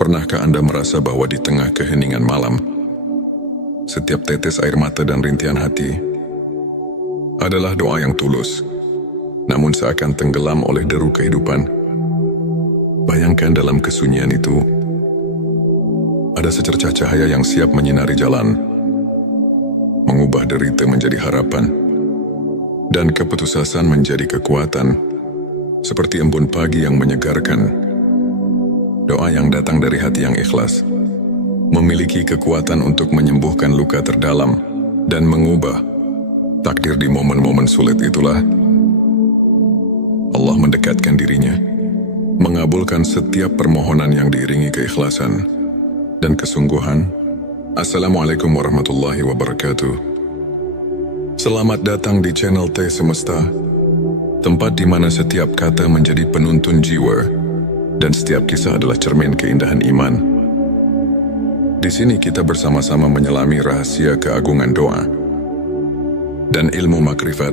Pernahkah Anda merasa bahwa di tengah keheningan malam, setiap tetes air mata dan rintihan hati adalah doa yang tulus, namun seakan tenggelam oleh deru kehidupan? Bayangkan dalam kesunyian itu, ada secercah cahaya yang siap menyinari jalan, mengubah derita menjadi harapan, dan keputusasaan menjadi kekuatan, seperti embun pagi yang menyegarkan. Doa yang datang dari hati yang ikhlas memiliki kekuatan untuk menyembuhkan luka terdalam dan mengubah takdir di momen-momen sulit. Itulah Allah mendekatkan dirinya, mengabulkan setiap permohonan yang diiringi keikhlasan dan kesungguhan. Assalamualaikum warahmatullahi wabarakatuh. Selamat datang di channel T Semesta, tempat di mana setiap kata menjadi penuntun jiwa dan setiap kisah adalah cermin keindahan iman. Di sini kita bersama-sama menyelami rahasia keagungan doa dan ilmu makrifat,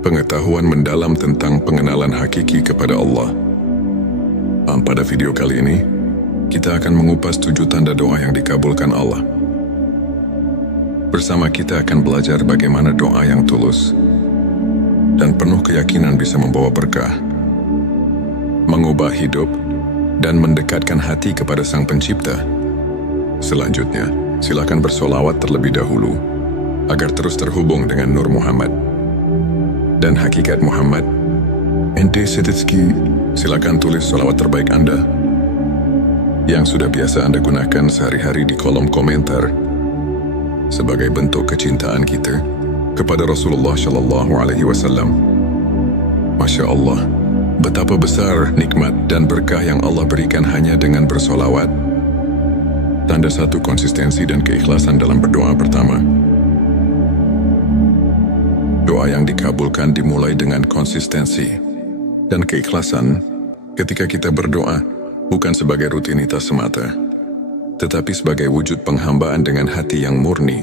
pengetahuan mendalam tentang pengenalan hakiki kepada Allah. Pada video kali ini, kita akan mengupas 7 tanda doa yang dikabulkan Allah. Bersama kita akan belajar bagaimana doa yang tulus dan penuh keyakinan bisa membawa berkah, mengubah hidup, dan mendekatkan hati kepada Sang Pencipta. Selanjutnya, silakan bersolawat terlebih dahulu, agar terus terhubung dengan Nur Muhammad dan hakikat Muhammad. Ente Setitski, silakan tulis solawat terbaik Anda yang sudah biasa Anda gunakan sehari-hari di kolom komentar sebagai bentuk kecintaan kita kepada Rasulullah Shallallahu Alaihi Wasallam. Masya Allah, betapa besar nikmat dan berkah yang Allah berikan hanya dengan bersolawat. Tanda satu konsistensi dan keikhlasan dalam berdoa. Pertama, doa yang dikabulkan dimulai dengan konsistensi dan keikhlasan. Ketika kita berdoa, bukan sebagai rutinitas semata, tetapi sebagai wujud penghambaan dengan hati yang murni,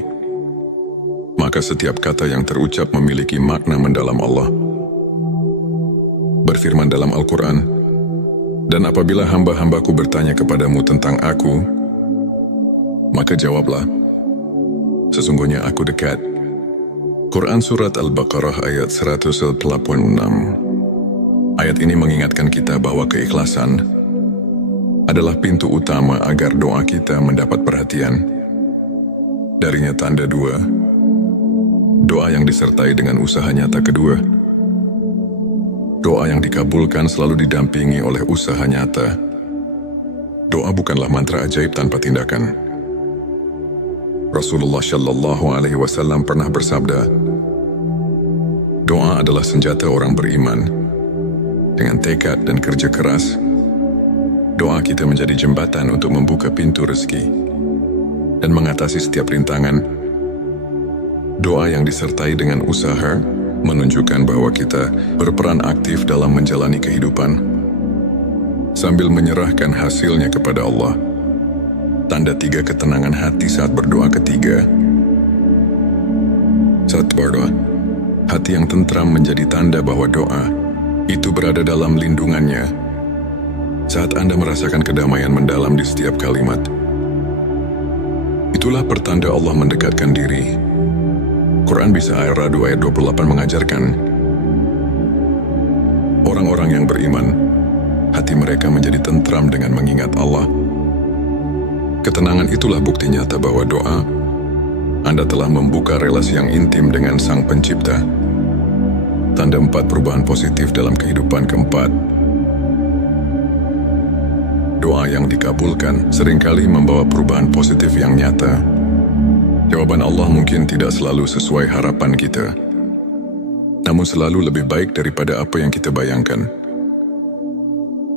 maka setiap kata yang terucap memiliki makna mendalam. Allah berfirman dalam Al-Quran, "Dan apabila hamba-hambaku bertanya kepadamu tentang aku, maka jawablah, sesungguhnya aku dekat." Quran Surat Al-Baqarah ayat 186. Ayat ini mengingatkan kita bahwa keikhlasan adalah pintu utama agar doa kita mendapat perhatian. Darinya tanda 2, doa yang disertai dengan usaha nyata. Kedua, doa yang dikabulkan selalu didampingi oleh usaha nyata. Doa bukanlah mantra ajaib tanpa tindakan. Rasulullah Shallallahu Alaihi Wasallam pernah bersabda, doa adalah senjata orang beriman. Dengan tekad dan kerja keras, doa kita menjadi jembatan untuk membuka pintu rezeki dan mengatasi setiap rintangan. Doa yang disertai dengan usaha menunjukkan bahwa kita berperan aktif dalam menjalani kehidupan sambil menyerahkan hasilnya kepada Allah. Tanda 3 ketenangan hati saat berdoa. Ketiga, saat berdoa, hati yang tentram menjadi tanda bahwa doa itu berada dalam lindungannya. Saat Anda merasakan kedamaian mendalam di setiap kalimat, itulah pertanda Allah mendekatkan diri. Quran Bisa Ar-Ra'd ayat 28 mengajarkan, orang-orang yang beriman, hati mereka menjadi tentram dengan mengingat Allah. Ketenangan itulah bukti nyata bahwa doa Anda telah membuka relasi yang intim dengan Sang Pencipta. Tanda 4 perubahan positif dalam kehidupan. Keempat, doa yang dikabulkan seringkali membawa perubahan positif yang nyata. Jawaban Allah mungkin tidak selalu sesuai harapan kita, namun selalu lebih baik daripada apa yang kita bayangkan.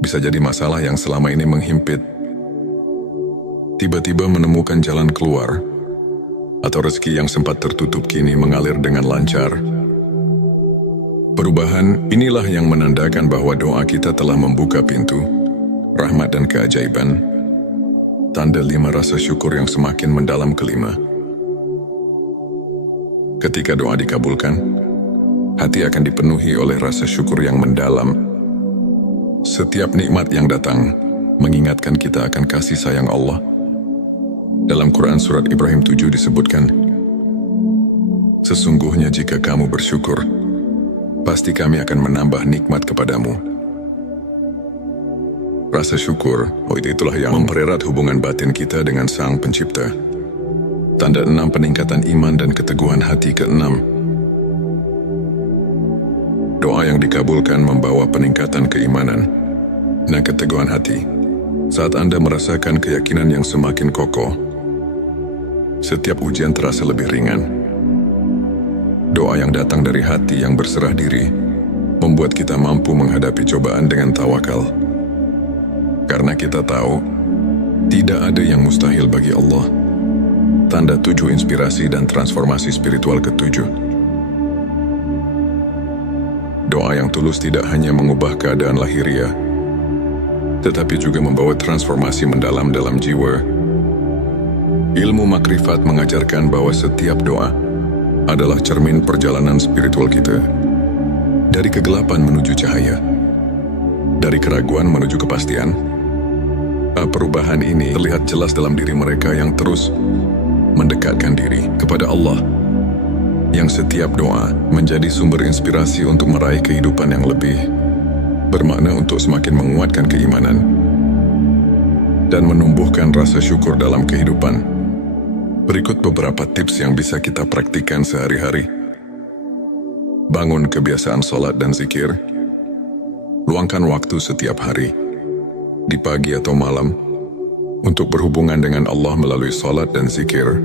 Bisa jadi masalah yang selama ini menghimpit tiba-tiba menemukan jalan keluar, atau rezeki yang sempat tertutup kini mengalir dengan lancar. Perubahan inilah yang menandakan bahwa doa kita telah membuka pintu rahmat dan keajaiban. Tanda 5 rasa syukur yang semakin mendalam. Kelima, ketika doa dikabulkan, hati akan dipenuhi oleh rasa syukur yang mendalam. Setiap nikmat yang datang mengingatkan kita akan kasih sayang Allah. Dalam Quran Surat Ibrahim 7 disebutkan, "Sesungguhnya jika kamu bersyukur, pasti kami akan menambah nikmat kepadamu." Rasa syukur, itulah yang mempererat hubungan batin kita dengan Sang Pencipta. Tanda 6 peningkatan iman dan keteguhan hati ke-6. Doa yang dikabulkan membawa peningkatan keimanan dan keteguhan hati. Saat Anda merasakan keyakinan yang semakin kokoh, setiap ujian terasa lebih ringan. Doa yang datang dari hati yang berserah diri membuat kita mampu menghadapi cobaan dengan tawakal. Karena kita tahu, tidak ada yang mustahil bagi Allah. Tanda 7 inspirasi dan transformasi spiritual ke-7. Doa yang tulus tidak hanya mengubah keadaan lahiriah, tetapi juga membawa transformasi mendalam dalam jiwa. Ilmu makrifat mengajarkan bahwa setiap doa adalah cermin perjalanan spiritual kita. Dari kegelapan menuju cahaya, dari keraguan menuju kepastian. Perubahan ini terlihat jelas dalam diri mereka yang terus mendekatkan diri kepada Allah, yang setiap doa menjadi sumber inspirasi untuk meraih kehidupan yang lebih bermakna, untuk semakin menguatkan keimanan dan menumbuhkan rasa syukur dalam kehidupan. Berikut beberapa tips yang bisa kita praktikkan sehari-hari. Bangun kebiasaan sholat dan zikir. Luangkan waktu setiap hari, di pagi atau malam, untuk berhubungan dengan Allah melalui sholat dan zikir.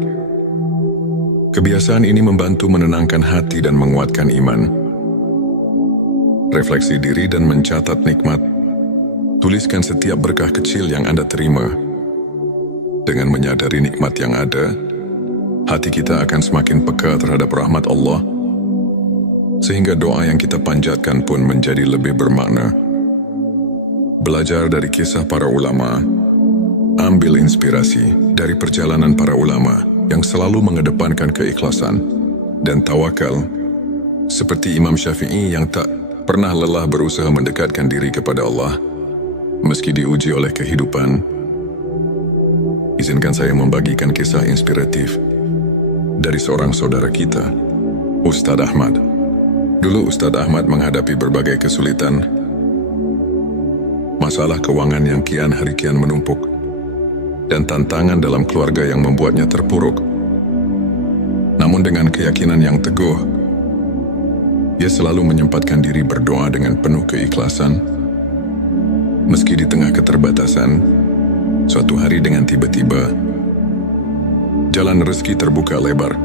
Kebiasaan ini membantu menenangkan hati dan menguatkan iman. Refleksi diri dan mencatat nikmat. Tuliskan setiap berkah kecil yang Anda terima. Dengan menyadari nikmat yang ada, hati kita akan semakin peka terhadap rahmat Allah, sehingga doa yang kita panjatkan pun menjadi lebih bermakna. Belajar dari kisah para ulama. Ambil inspirasi dari perjalanan para ulama yang selalu mengedepankan keikhlasan dan tawakal, seperti Imam Syafi'i yang tak pernah lelah berusaha mendekatkan diri kepada Allah meski diuji oleh kehidupan. Izinkan saya membagikan kisah inspiratif dari seorang saudara kita, Ustadz Ahmad. Dulu Ustadz Ahmad menghadapi berbagai kesulitan, masalah keuangan yang kian hari kian menumpuk, dan tantangan dalam keluarga yang membuatnya terpuruk. Namun dengan keyakinan yang teguh, ia selalu menyempatkan diri berdoa dengan penuh keikhlasan. Meski di tengah keterbatasan, suatu hari dengan tiba-tiba, jalan rezeki terbuka lebar.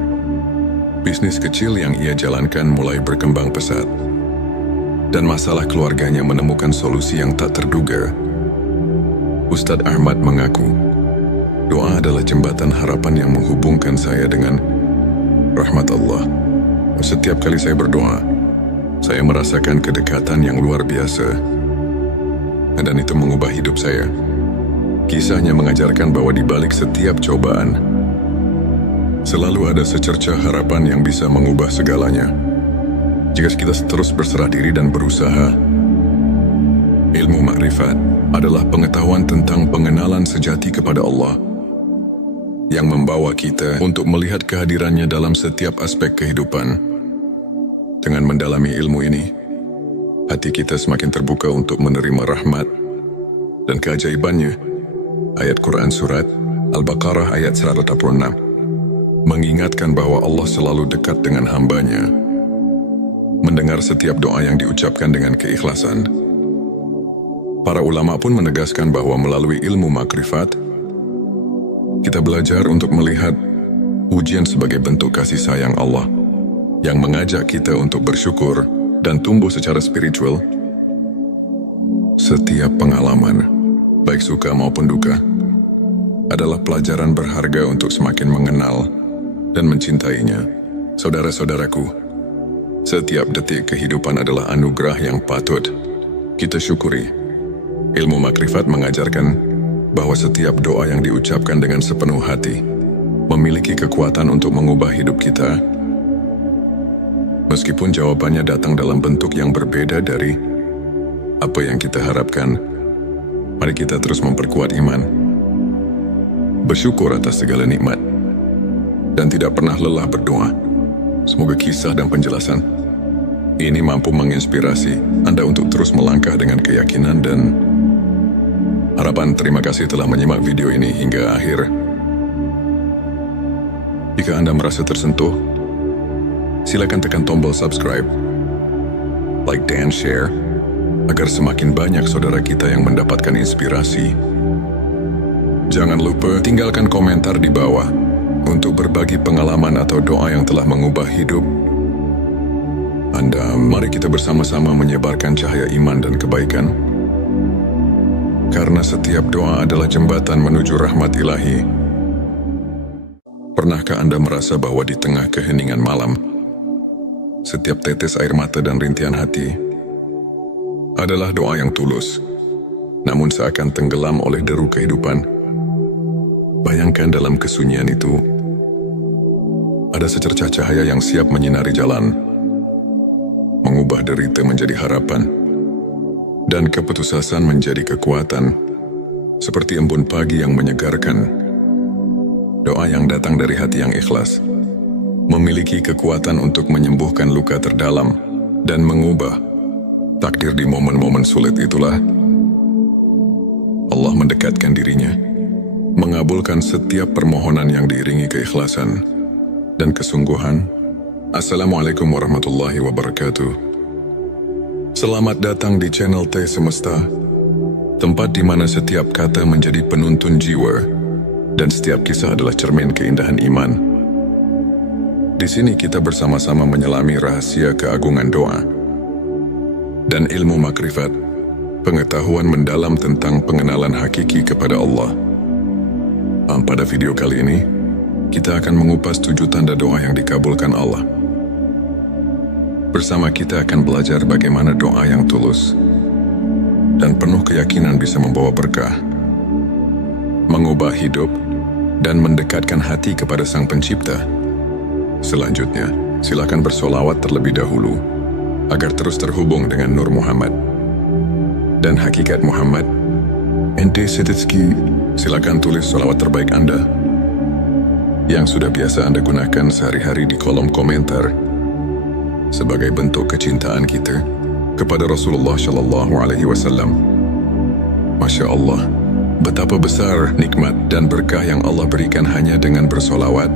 Bisnis kecil yang ia jalankan mulai berkembang pesat, dan masalah keluarganya menemukan solusi yang tak terduga. Ustadz Ahmad mengaku, doa adalah jembatan harapan yang menghubungkan saya dengan rahmat Allah. Setiap kali saya berdoa, saya merasakan kedekatan yang luar biasa, dan itu mengubah hidup saya. Kisahnya mengajarkan bahwa di balik setiap cobaan, selalu ada secercah harapan yang bisa mengubah segalanya. Jika kita terus berserah diri dan berusaha. Ilmu makrifat adalah pengetahuan tentang pengenalan sejati kepada Allah, yang membawa kita untuk melihat kehadirannya dalam setiap aspek kehidupan. Dengan mendalami ilmu ini, hati kita semakin terbuka untuk menerima rahmat dan keajaibannya. Ayat Quran Surat Al-Baqarah ayat 186 mengingatkan bahwa Allah selalu dekat dengan hambanya, mendengar setiap doa yang diucapkan dengan keikhlasan. Para ulama pun menegaskan bahwa melalui ilmu makrifat, kita belajar untuk melihat ujian sebagai bentuk kasih sayang Allah yang mengajak kita untuk bersyukur dan tumbuh secara spiritual. Setiap pengalaman, baik suka maupun duka, adalah pelajaran berharga untuk semakin mengenal dan mencintainya. Saudara-saudaraku, setiap detik kehidupan adalah anugerah yang patut kita syukuri. Ilmu makrifat mengajarkan bahwa setiap doa yang diucapkan dengan sepenuh hati memiliki kekuatan untuk mengubah hidup kita. Meskipun jawabannya datang dalam bentuk yang berbeda dari apa yang kita harapkan, Mari kita terus memperkuat iman, bersyukur atas segala nikmat, dan tidak pernah lelah berdoa. Semoga kisah dan penjelasan ini mampu menginspirasi Anda untuk terus melangkah dengan keyakinan dan harapan. Terima kasih telah menyimak video ini hingga akhir. Jika Anda merasa tersentuh, silakan tekan tombol subscribe, like dan share, agar semakin banyak saudara kita yang mendapatkan inspirasi. Jangan lupa tinggalkan komentar di bawah untuk berbagi pengalaman atau doa yang telah mengubah hidup Anda. Mari kita bersama-sama menyebarkan cahaya iman dan kebaikan, karena setiap doa adalah jembatan menuju rahmat ilahi. Pernahkah Anda merasa bahwa di tengah keheningan malam, setiap tetes air mata dan rintihan hati adalah doa yang tulus, namun seakan tenggelam oleh deru kehidupan? Bayangkan dalam kesunyian itu, ada secercah cahaya yang siap menyinari jalan, mengubah derita menjadi harapan, dan keputusasaan menjadi kekuatan, seperti embun pagi yang menyegarkan. Doa yang datang dari hati yang ikhlas memiliki kekuatan untuk menyembuhkan luka terdalam dan mengubah takdir. Di momen-momen sulit itulah Allah mendekatkan dirinya, mengabulkan setiap permohonan yang diiringi keikhlasan dan kesungguhan. Assalamualaikum warahmatullahi wabarakatuh. Selamat datang di channel T Semesta, tempat di mana setiap kata menjadi penuntun jiwa dan setiap kisah adalah cermin keindahan iman. Di sini kita bersama-sama menyelami rahasia keagungan doa dan ilmu makrifat, pengetahuan mendalam tentang pengenalan hakiki kepada Allah. Pada video kali ini, kita akan mengupas 7 tanda doa yang dikabulkan Allah. Bersama kita akan belajar bagaimana doa yang tulus dan penuh keyakinan bisa membawa berkah, mengubah hidup, dan mendekatkan hati kepada Sang Pencipta. Selanjutnya, silakan bersolawat terlebih dahulu agar terus terhubung dengan Nur Muhammad dan hakikat Muhammad. Ente Setitski, silakan tulis solawat terbaik Anda yang sudah biasa Anda gunakan sehari-hari di kolom komentar sebagai bentuk kecintaan kita kepada Rasulullah Shallallahu Alaihi Wasallam. Masya Allah, betapa besar nikmat dan berkah yang Allah berikan hanya dengan bersolawat.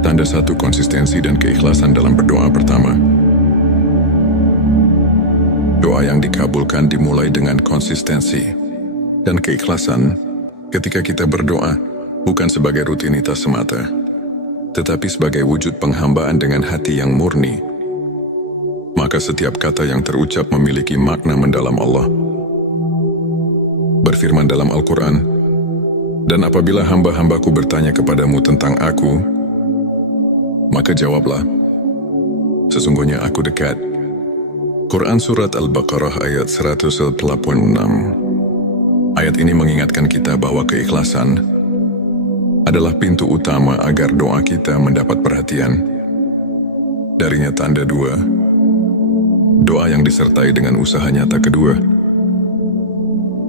Tanda satu konsistensi dan keikhlasan dalam berdoa. Pertama, doa yang dikabulkan dimulai dengan konsistensi dan keikhlasan. Ketika kita berdoa bukan sebagai rutinitas semata, tetapi sebagai wujud penghambaan dengan hati yang murni, maka setiap kata yang terucap memiliki makna mendalam. Allah berfirman dalam Al-Quran, "Dan apabila hamba-hambaku bertanya kepadamu tentang aku, maka jawablah, sesungguhnya aku dekat." Quran Surat Al-Baqarah ayat 186. Ayat ini mengingatkan kita bahwa keikhlasan adalah pintu utama agar doa kita mendapat perhatian. Darinya tanda 2, doa yang disertai dengan usaha nyata. Kedua,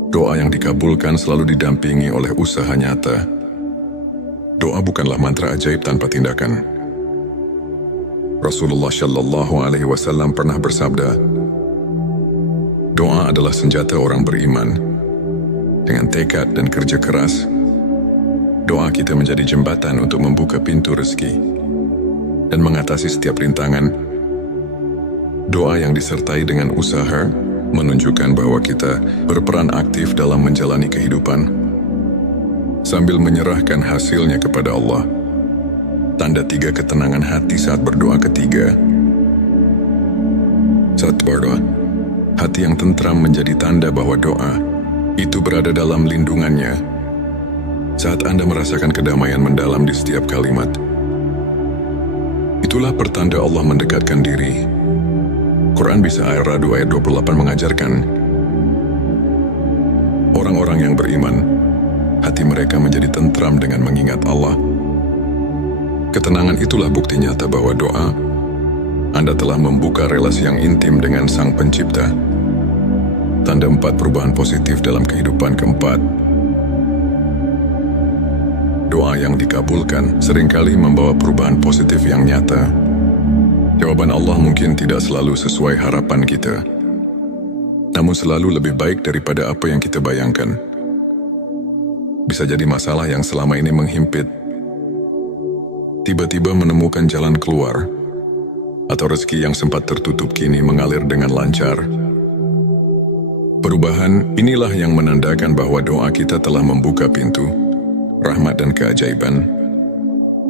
doa yang dikabulkan selalu didampingi oleh usaha nyata. Doa bukanlah mantra ajaib tanpa tindakan. Rasulullah Shallallahu Alaihi Wasallam pernah bersabda, doa adalah senjata orang beriman. Dengan tekad dan kerja keras, doa kita menjadi jembatan untuk membuka pintu rezeki dan mengatasi setiap rintangan. Doa yang disertai dengan usaha menunjukkan bahwa kita berperan aktif dalam menjalani kehidupan sambil menyerahkan hasilnya kepada Allah. Tanda 3 ketenangan hati saat berdoa. Ketiga, saat berdoa, hati yang tentram menjadi tanda bahwa doa itu berada dalam lindungannya. Saat Anda merasakan kedamaian mendalam di setiap kalimat, itulah pertanda Allah mendekatkan diri. Quran Bisa Ar-Ra'd ayat 28 mengajarkan, orang-orang yang beriman, hati mereka menjadi tentram dengan mengingat Allah. Ketenangan itulah bukti nyata bahwa doa Anda telah membuka relasi yang intim dengan Sang Pencipta. tanda 4 perubahan positif dalam kehidupan. Keempat, doa yang dikabulkan seringkali membawa perubahan positif yang nyata. Jawaban Allah mungkin tidak selalu sesuai harapan kita, namun selalu lebih baik daripada apa yang kita bayangkan. Bisa jadi masalah yang selama ini menghimpit tiba-tiba menemukan jalan keluar, atau rezeki yang sempat tertutup kini mengalir dengan lancar. Perubahan inilah yang menandakan bahwa doa kita telah membuka pintu rahmat dan keajaiban.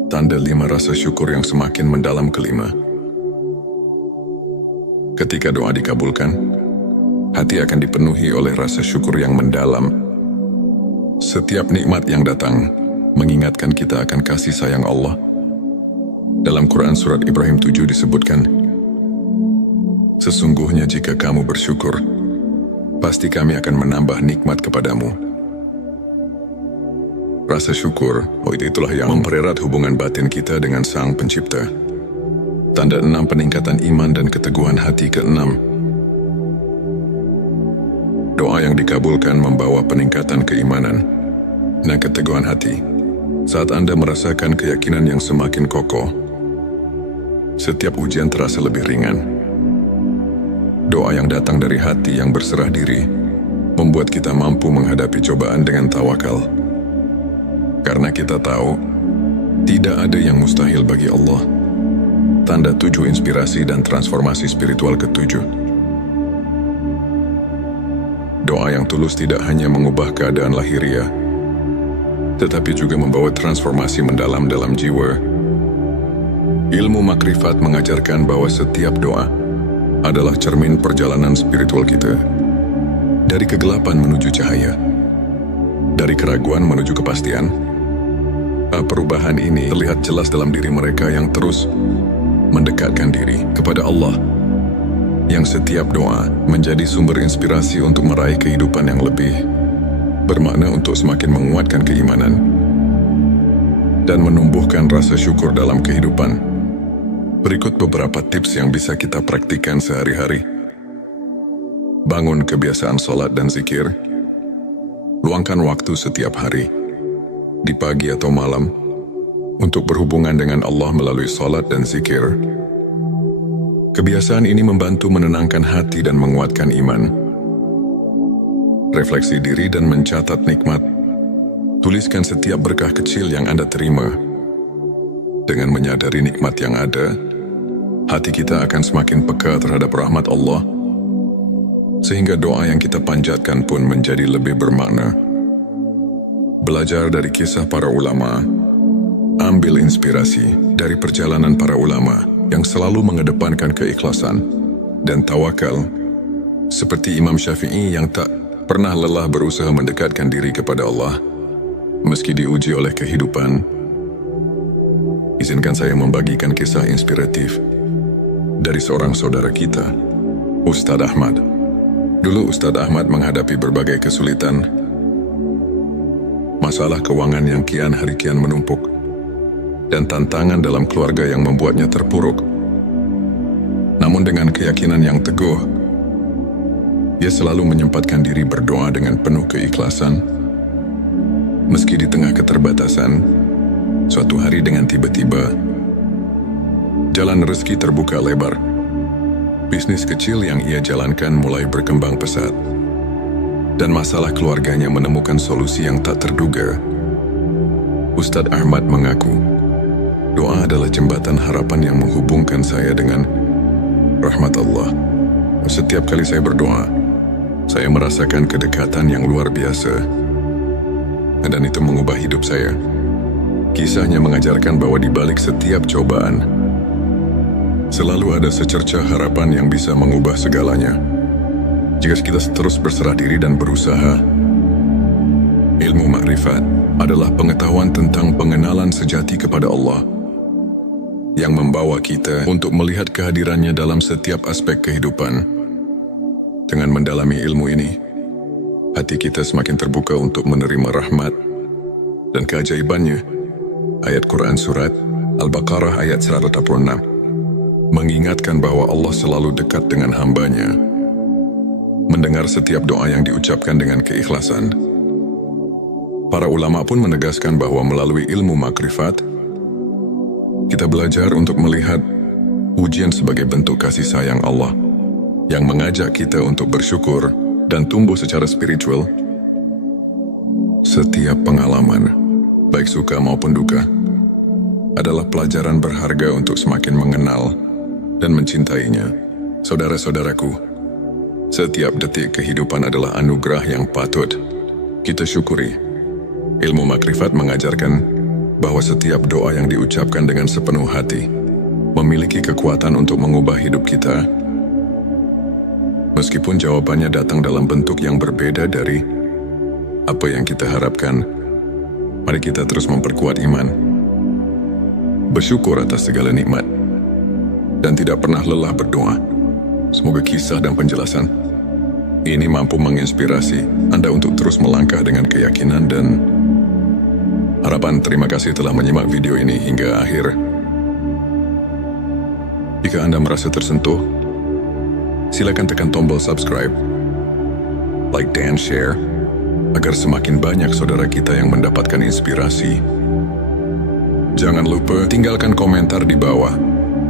Tanda 5 rasa syukur yang semakin mendalam. Kelima, ketika doa dikabulkan, hati akan dipenuhi oleh rasa syukur yang mendalam. Setiap nikmat yang datang mengingatkan kita akan kasih sayang Allah. Dalam Quran Surat Ibrahim 7 disebutkan, sesungguhnya jika kamu bersyukur, pasti kami akan menambah nikmat kepadamu. Rasa syukur, itulah yang mempererat hubungan batin kita dengan Sang Pencipta. Tanda 6 peningkatan iman dan keteguhan hati. Keenam, doa yang dikabulkan membawa peningkatan keimanan dan keteguhan hati. Saat Anda merasakan keyakinan yang semakin kokoh, setiap ujian terasa lebih ringan. Doa yang datang dari hati yang berserah diri membuat kita mampu menghadapi cobaan dengan tawakal. Karena kita tahu, tidak ada yang mustahil bagi Allah. Tanda 7 inspirasi dan transformasi spiritual. Ketujuh, doa yang tulus tidak hanya mengubah keadaan lahiriah, tetapi juga membawa transformasi mendalam dalam jiwa. Ilmu makrifat mengajarkan bahwa setiap doa adalah cermin perjalanan spiritual kita. Dari kegelapan menuju cahaya, dari keraguan menuju kepastian. Perubahan ini terlihat jelas dalam diri mereka yang terus mendekatkan diri kepada Allah, yang setiap doa menjadi sumber inspirasi untuk meraih kehidupan yang lebih bermakna, untuk semakin menguatkan keimanan dan menumbuhkan rasa syukur dalam kehidupan. Berikut beberapa tips yang bisa kita praktikkan sehari-hari. Bangun kebiasaan sholat dan zikir. Luangkan waktu setiap hari, di pagi atau malam, untuk berhubungan dengan Allah melalui sholat dan zikir. Kebiasaan ini membantu menenangkan hati dan menguatkan iman. Refleksi diri dan mencatat nikmat. Tuliskan setiap berkah kecil yang Anda terima. Dengan menyadari nikmat yang ada, hati kita akan semakin peka terhadap rahmat Allah, sehingga doa yang kita panjatkan pun menjadi lebih bermakna. Belajar dari kisah para ulama. Ambil inspirasi dari perjalanan para ulama yang selalu mengedepankan keikhlasan dan tawakal, seperti Imam Syafi'i yang tak pernah lelah berusaha mendekatkan diri kepada Allah meski diuji oleh kehidupan. Izinkan saya membagikan kisah inspiratif dari seorang saudara kita, Ustadz Ahmad. Dulu Ustadz Ahmad menghadapi berbagai kesulitan, masalah keuangan yang kian hari kian menumpuk, dan tantangan dalam keluarga yang membuatnya terpuruk. Namun dengan keyakinan yang teguh, dia selalu menyempatkan diri berdoa dengan penuh keikhlasan. Meski di tengah keterbatasan, suatu hari dengan tiba-tiba, jalan rezeki terbuka lebar. Bisnis kecil yang ia jalankan mulai berkembang pesat, dan masalah keluarganya menemukan solusi yang tak terduga. Ustadz Ahmad mengaku, doa adalah jembatan harapan yang menghubungkan saya dengan rahmat Allah. Setiap kali saya berdoa, saya merasakan kedekatan yang luar biasa, dan itu mengubah hidup saya. Kisahnya mengajarkan bahwa di balik setiap cobaan, selalu ada secercah harapan yang bisa mengubah segalanya. Jika kita terus berserah diri dan berusaha. Ilmu makrifat adalah pengetahuan tentang pengenalan sejati kepada Allah, yang membawa kita untuk melihat kehadirannya dalam setiap aspek kehidupan. Dengan mendalami ilmu ini, hati kita semakin terbuka untuk menerima rahmat dan keajaibannya. Ayat Quran Surat Al-Baqarah ayat 186 mengingatkan bahwa Allah selalu dekat dengan hambanya. mendengar setiap doa yang diucapkan dengan keikhlasan. Para ulama pun menegaskan bahwa melalui ilmu makrifat, kita belajar untuk melihat ujian sebagai bentuk kasih sayang Allah yang mengajak kita untuk bersyukur dan tumbuh secara spiritual. Setiap pengalaman, baik suka maupun duka, adalah pelajaran berharga untuk semakin mengenal dan mencintainya. Saudara-saudaraku, setiap detik kehidupan adalah anugerah yang patut kita syukuri. Ilmu makrifat mengajarkan bahwa setiap doa yang diucapkan dengan sepenuh hati memiliki kekuatan untuk mengubah hidup kita. Meskipun jawabannya datang dalam bentuk yang berbeda dari apa yang kita harapkan, mari kita terus memperkuat iman, bersyukur atas segala nikmat, dan tidak pernah lelah berdoa. Semoga kisah dan penjelasan ini mampu menginspirasi Anda untuk terus melangkah dengan keyakinan dan harapan. Terima kasih telah menyimak video ini hingga akhir. Jika Anda merasa tersentuh, silakan tekan tombol subscribe, like dan share, agar semakin banyak saudara kita yang mendapatkan inspirasi. Jangan lupa tinggalkan komentar di bawah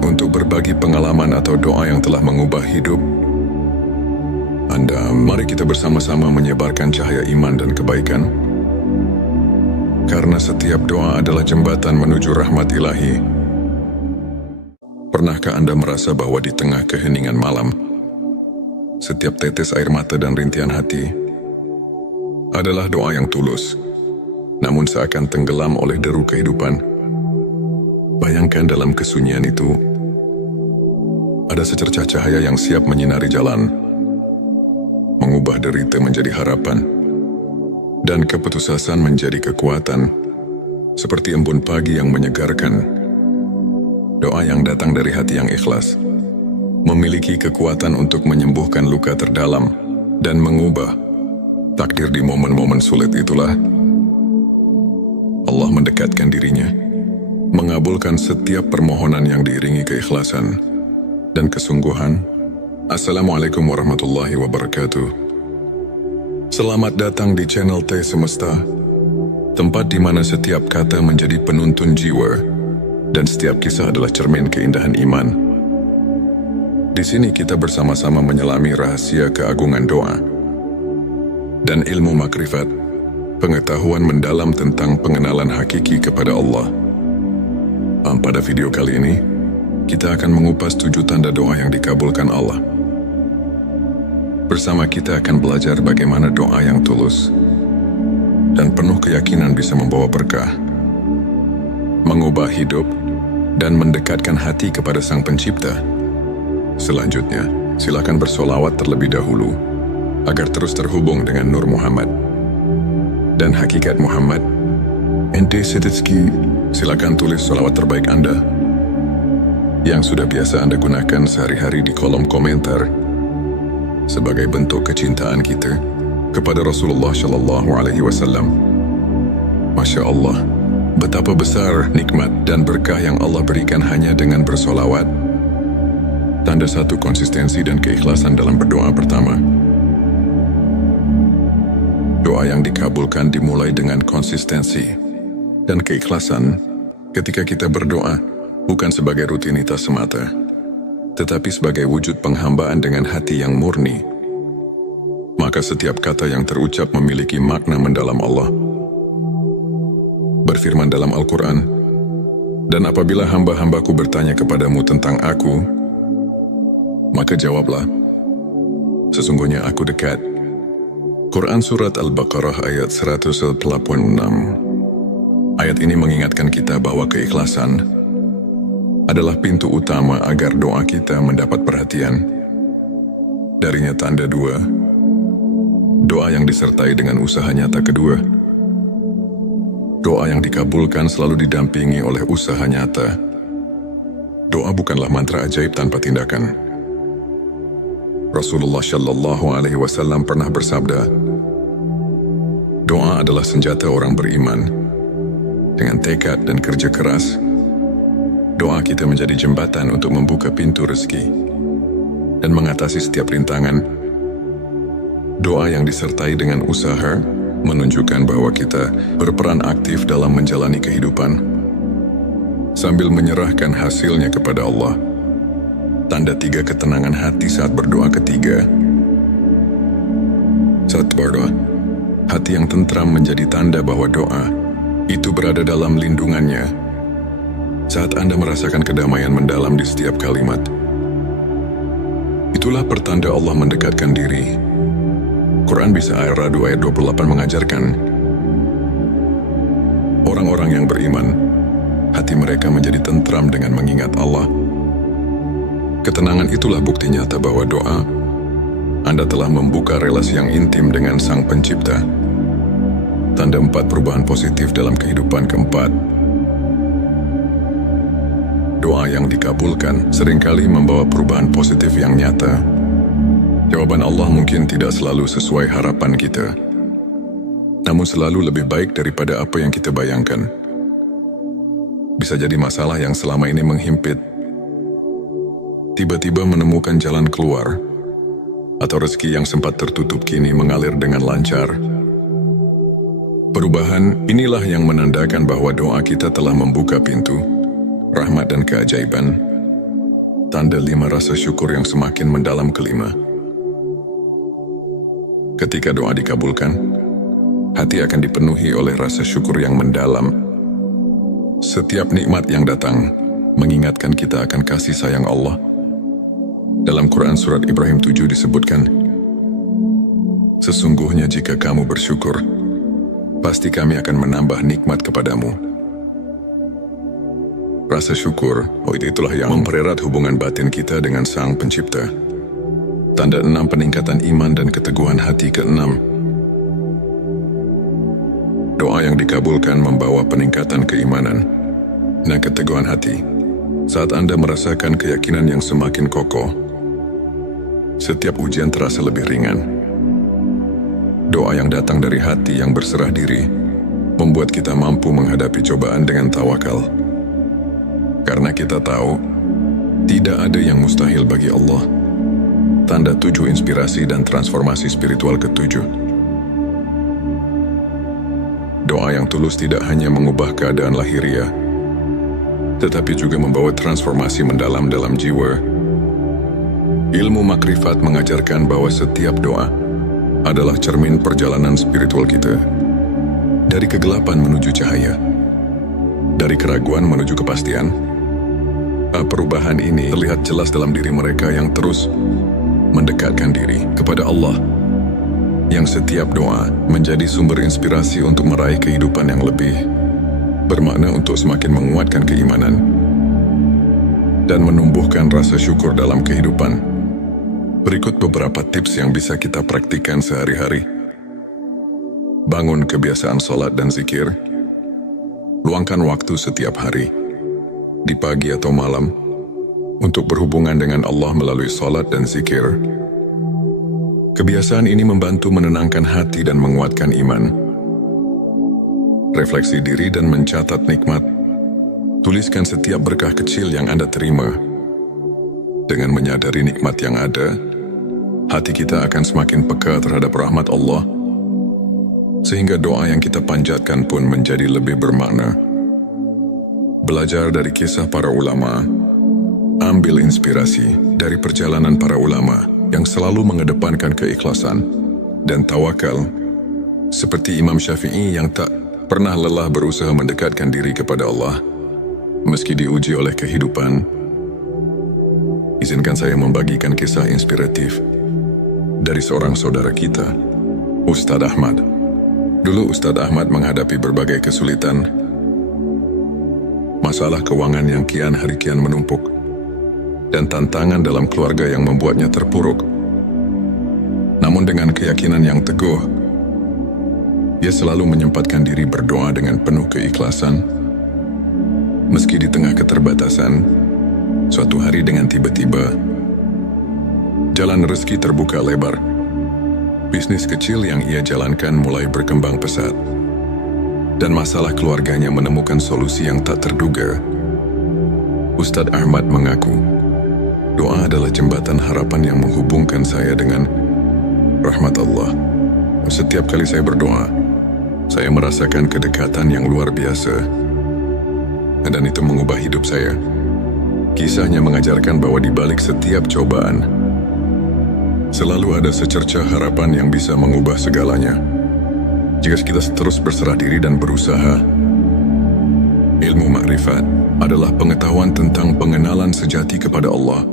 untuk berbagi pengalaman atau doa yang telah mengubah hidup Anda. Mari kita bersama-sama menyebarkan cahaya iman dan kebaikan, karena setiap doa adalah jembatan menuju rahmat ilahi. Pernahkah Anda merasa bahwa di tengah keheningan malam, setiap tetes air mata dan rintihan hati adalah doa yang tulus, namun seakan tenggelam oleh deru kehidupan? Bayangkan dalam kesunyian itu, ada secercah cahaya yang siap menyinari jalan, mengubah derita menjadi harapan, dan keputusasaan menjadi kekuatan, seperti embun pagi yang menyegarkan. Doa yang datang dari hati yang ikhlas memiliki kekuatan untuk menyembuhkan luka terdalam dan mengubah takdir. Di momen-momen sulit itulah Allah mendekatkan dirinya, mengabulkan setiap permohonan yang diiringi keikhlasan dan kesungguhan. Assalamualaikum warahmatullahi wabarakatuh. Selamat datang di channel T Semesta, tempat di mana setiap kata menjadi penuntun jiwa dan setiap kisah adalah cermin keindahan iman. Di sini kita bersama-sama menyelami rahasia keagungan doa dan ilmu makrifat, pengetahuan mendalam tentang pengenalan hakiki kepada Allah. Pada video kali ini, kita akan mengupas 7 tanda doa yang dikabulkan Allah. Bersama kita akan belajar bagaimana doa yang tulus dan penuh keyakinan bisa membawa berkah, mengubah hidup, dan mendekatkan hati kepada Sang Pencipta. Selanjutnya, silakan bersolawat terlebih dahulu agar terus terhubung dengan Nur Muhammad dan hakikat Muhammad. Ente Sedetski, silakan tulis solawat terbaik Anda yang sudah biasa Anda gunakan sehari-hari di kolom komentar sebagai bentuk kecintaan kita kepada Rasulullah Shallallahu Alaihi Wasallam. Masya Allah, betapa besar nikmat dan berkah yang Allah berikan hanya dengan bersolawat. Tanda 1 konsistensi dan keikhlasan dalam berdoa. Pertama, doa yang dikabulkan dimulai dengan konsistensi dan keikhlasan. Ketika kita berdoa, bukan sebagai rutinitas semata, tetapi sebagai wujud penghambaan dengan hati yang murni, maka setiap kata yang terucap memiliki makna mendalam. Allah berfirman dalam Al-Quran, "Dan apabila hamba-hambaku bertanya kepadamu tentang aku, maka jawablah, sesungguhnya aku dekat." Quran Surat Al-Baqarah ayat 186. Ayat ini mengingatkan kita bahwa keikhlasan adalah pintu utama agar doa kita mendapat perhatian. Darinya tanda 2, doa yang disertai dengan usaha nyata. Kedua, doa yang dikabulkan selalu didampingi oleh usaha nyata. Doa bukanlah mantra ajaib tanpa tindakan. Rasulullah Shallallahu Alaihi Wasallam pernah bersabda, doa adalah senjata orang beriman. Dengan tekad dan kerja keras, doa kita menjadi jembatan untuk membuka pintu rezeki dan mengatasi setiap rintangan. Doa yang disertai dengan usaha menunjukkan bahwa kita berperan aktif dalam menjalani kehidupan sambil menyerahkan hasilnya kepada Allah. Tanda 3 ketenangan hati saat berdoa ketiga. Saat berdoa, hati yang tentram menjadi tanda bahwa doa itu berada dalam lindungannya. Saat Anda merasakan kedamaian mendalam di setiap kalimat, itulah pertanda Allah mendekatkan diri. Quran Bisa Ar-Ra'd ayat 28 mengajarkan, orang-orang yang beriman, hati mereka menjadi tentram dengan mengingat Allah. Ketenangan itulah bukti nyata bahwa doa Anda telah membuka relasi yang intim dengan Sang Pencipta. Tanda 4 perubahan positif dalam kehidupan. Keempat, doa yang dikabulkan seringkali membawa perubahan positif yang nyata. Jawaban Allah mungkin tidak selalu sesuai harapan kita, namun selalu lebih baik daripada apa yang kita bayangkan. Bisa jadi masalah yang selama ini menghimpit tiba-tiba menemukan jalan keluar, atau rezeki yang sempat tertutup kini mengalir dengan lancar. Perubahan inilah yang menandakan bahwa doa kita telah membuka pintu rahmat dan keajaiban. Tanda 5 rasa syukur yang semakin mendalam. Kelima, ketika doa dikabulkan, hati akan dipenuhi oleh rasa syukur yang mendalam. Setiap nikmat yang datang mengingatkan kita akan kasih sayang Allah. Dalam Quran Surat Ibrahim 7 disebutkan, sesungguhnya jika kamu bersyukur, pasti kami akan menambah nikmat kepadamu. Rasa syukur, itulah yang mempererat hubungan batin kita dengan Sang Pencipta. Tanda 6 peningkatan iman dan keteguhan hati. Keenam, doa yang dikabulkan membawa peningkatan keimanan dan keteguhan hati. Saat Anda merasakan keyakinan yang semakin kokoh, setiap ujian terasa lebih ringan. Doa yang datang dari hati yang berserah diri membuat kita mampu menghadapi cobaan dengan tawakal. Karena kita tahu, tidak ada yang mustahil bagi Allah. Tanda 7 inspirasi dan transformasi spiritual. Ketujuh, doa yang tulus tidak hanya mengubah keadaan lahiriah, tetapi juga membawa transformasi mendalam dalam jiwa. Ilmu makrifat mengajarkan bahwa setiap doa adalah cermin perjalanan spiritual kita. Dari kegelapan menuju cahaya, dari keraguan menuju kepastian. Perubahan ini terlihat jelas dalam diri mereka yang terus mendekatkan diri kepada Allah, yang setiap doa menjadi sumber inspirasi untuk meraih kehidupan yang lebih bermakna, untuk semakin menguatkan keimanan dan menumbuhkan rasa syukur dalam kehidupan. Berikut beberapa tips yang bisa kita praktikkan sehari-hari. Bangun kebiasaan sholat dan zikir. Luangkan waktu setiap hari, di pagi atau malam, untuk berhubungan dengan Allah melalui sholat dan zikir. Kebiasaan ini membantu menenangkan hati dan menguatkan iman. Refleksi diri dan mencatat nikmat. Tuliskan setiap berkah kecil yang Anda terima. Dengan menyadari nikmat yang ada, hati kita akan semakin peka terhadap rahmat Allah, sehingga doa yang kita panjatkan pun menjadi lebih bermakna. Belajar dari kisah para ulama. Ambil inspirasi dari perjalanan para ulama yang selalu mengedepankan keikhlasan dan tawakal, seperti Imam Syafi'i yang tak pernah lelah berusaha mendekatkan diri kepada Allah meski diuji oleh kehidupan. Izinkan saya membagikan kisah inspiratif dari seorang saudara kita, Ustadz Ahmad. Dulu Ustadz Ahmad menghadapi berbagai kesulitan, masalah keuangan yang kian hari kian menumpuk, dan tantangan dalam keluarga yang membuatnya terpuruk. Namun dengan keyakinan yang teguh, ia selalu menyempatkan diri berdoa dengan penuh keikhlasan. Meski di tengah keterbatasan, suatu hari dengan tiba-tiba, jalan rezeki terbuka lebar. Bisnis kecil yang ia jalankan mulai berkembang pesat, dan masalah keluarganya menemukan solusi yang tak terduga. Ustadz Ahmad mengaku, doa adalah jembatan harapan yang menghubungkan saya dengan rahmat Allah. Setiap kali saya berdoa, saya merasakan kedekatan yang luar biasa. Dan itu mengubah hidup saya. Kisahnya mengajarkan bahwa di balik setiap cobaan, selalu ada secercah harapan yang bisa mengubah segalanya. Jika kita terus berserah diri dan berusaha. Ilmu makrifat adalah pengetahuan tentang pengenalan sejati kepada Allah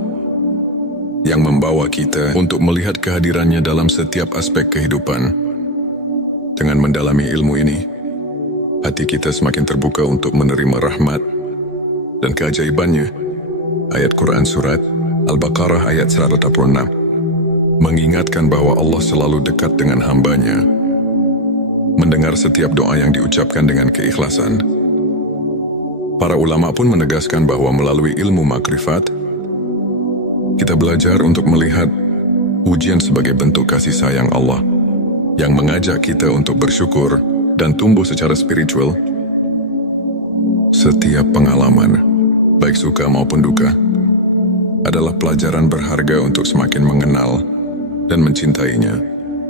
yang membawa kita untuk melihat kehadirannya dalam setiap aspek kehidupan. Dengan mendalami ilmu ini, hati kita semakin terbuka untuk menerima rahmat dan keajaibannya. Ayat Quran Surat Al-Baqarah ayat 186 mengingatkan bahwa Allah selalu dekat dengan hambanya, mendengar setiap doa yang diucapkan dengan keikhlasan. Para ulama pun menegaskan bahwa melalui ilmu makrifat, kita belajar untuk melihat ujian sebagai bentuk kasih sayang Allah yang mengajak kita untuk bersyukur dan tumbuh secara spiritual. Setiap pengalaman, baik suka maupun duka, adalah pelajaran berharga untuk semakin mengenal dan mencintainya.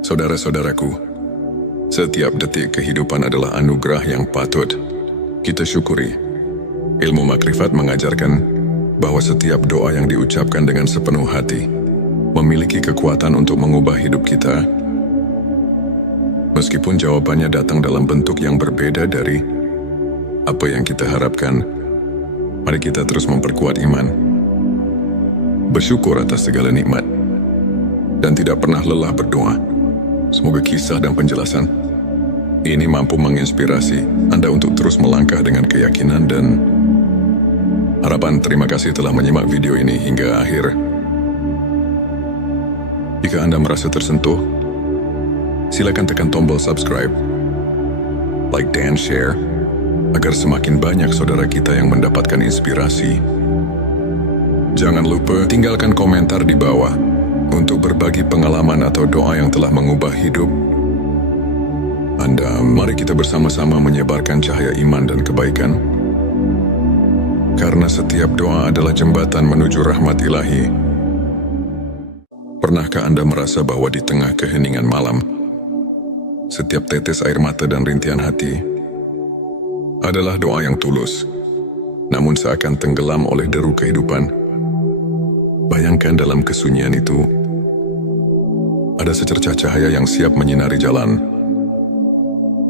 Saudara-saudaraku, setiap detik kehidupan adalah anugerah yang patut kita syukuri. Ilmu makrifat mengajarkan bahwa setiap doa yang diucapkan dengan sepenuh hati memiliki kekuatan untuk mengubah hidup kita. Meskipun jawabannya datang dalam bentuk yang berbeda dari apa yang kita harapkan, mari kita terus memperkuat iman, bersyukur atas segala nikmat, dan tidak pernah lelah berdoa. Semoga kisah dan penjelasan ini mampu menginspirasi Anda untuk terus melangkah dengan keyakinan dan harapan. Terima kasih telah menyimak video ini hingga akhir. Jika Anda merasa tersentuh, silakan tekan tombol subscribe, like dan share, agar semakin banyak saudara kita yang mendapatkan inspirasi. Jangan lupa tinggalkan komentar di bawah untuk berbagi pengalaman atau doa yang telah mengubah hidup Anda. Mari kita bersama-sama menyebarkan cahaya iman dan kebaikan. Karena setiap doa adalah jembatan menuju rahmat ilahi. Pernahkah Anda merasa bahwa di tengah keheningan malam, setiap tetes air mata dan rintihan hati adalah doa yang tulus, namun seakan tenggelam oleh deru kehidupan? Bayangkan dalam kesunyian itu, ada secercah cahaya yang siap menyinari jalan,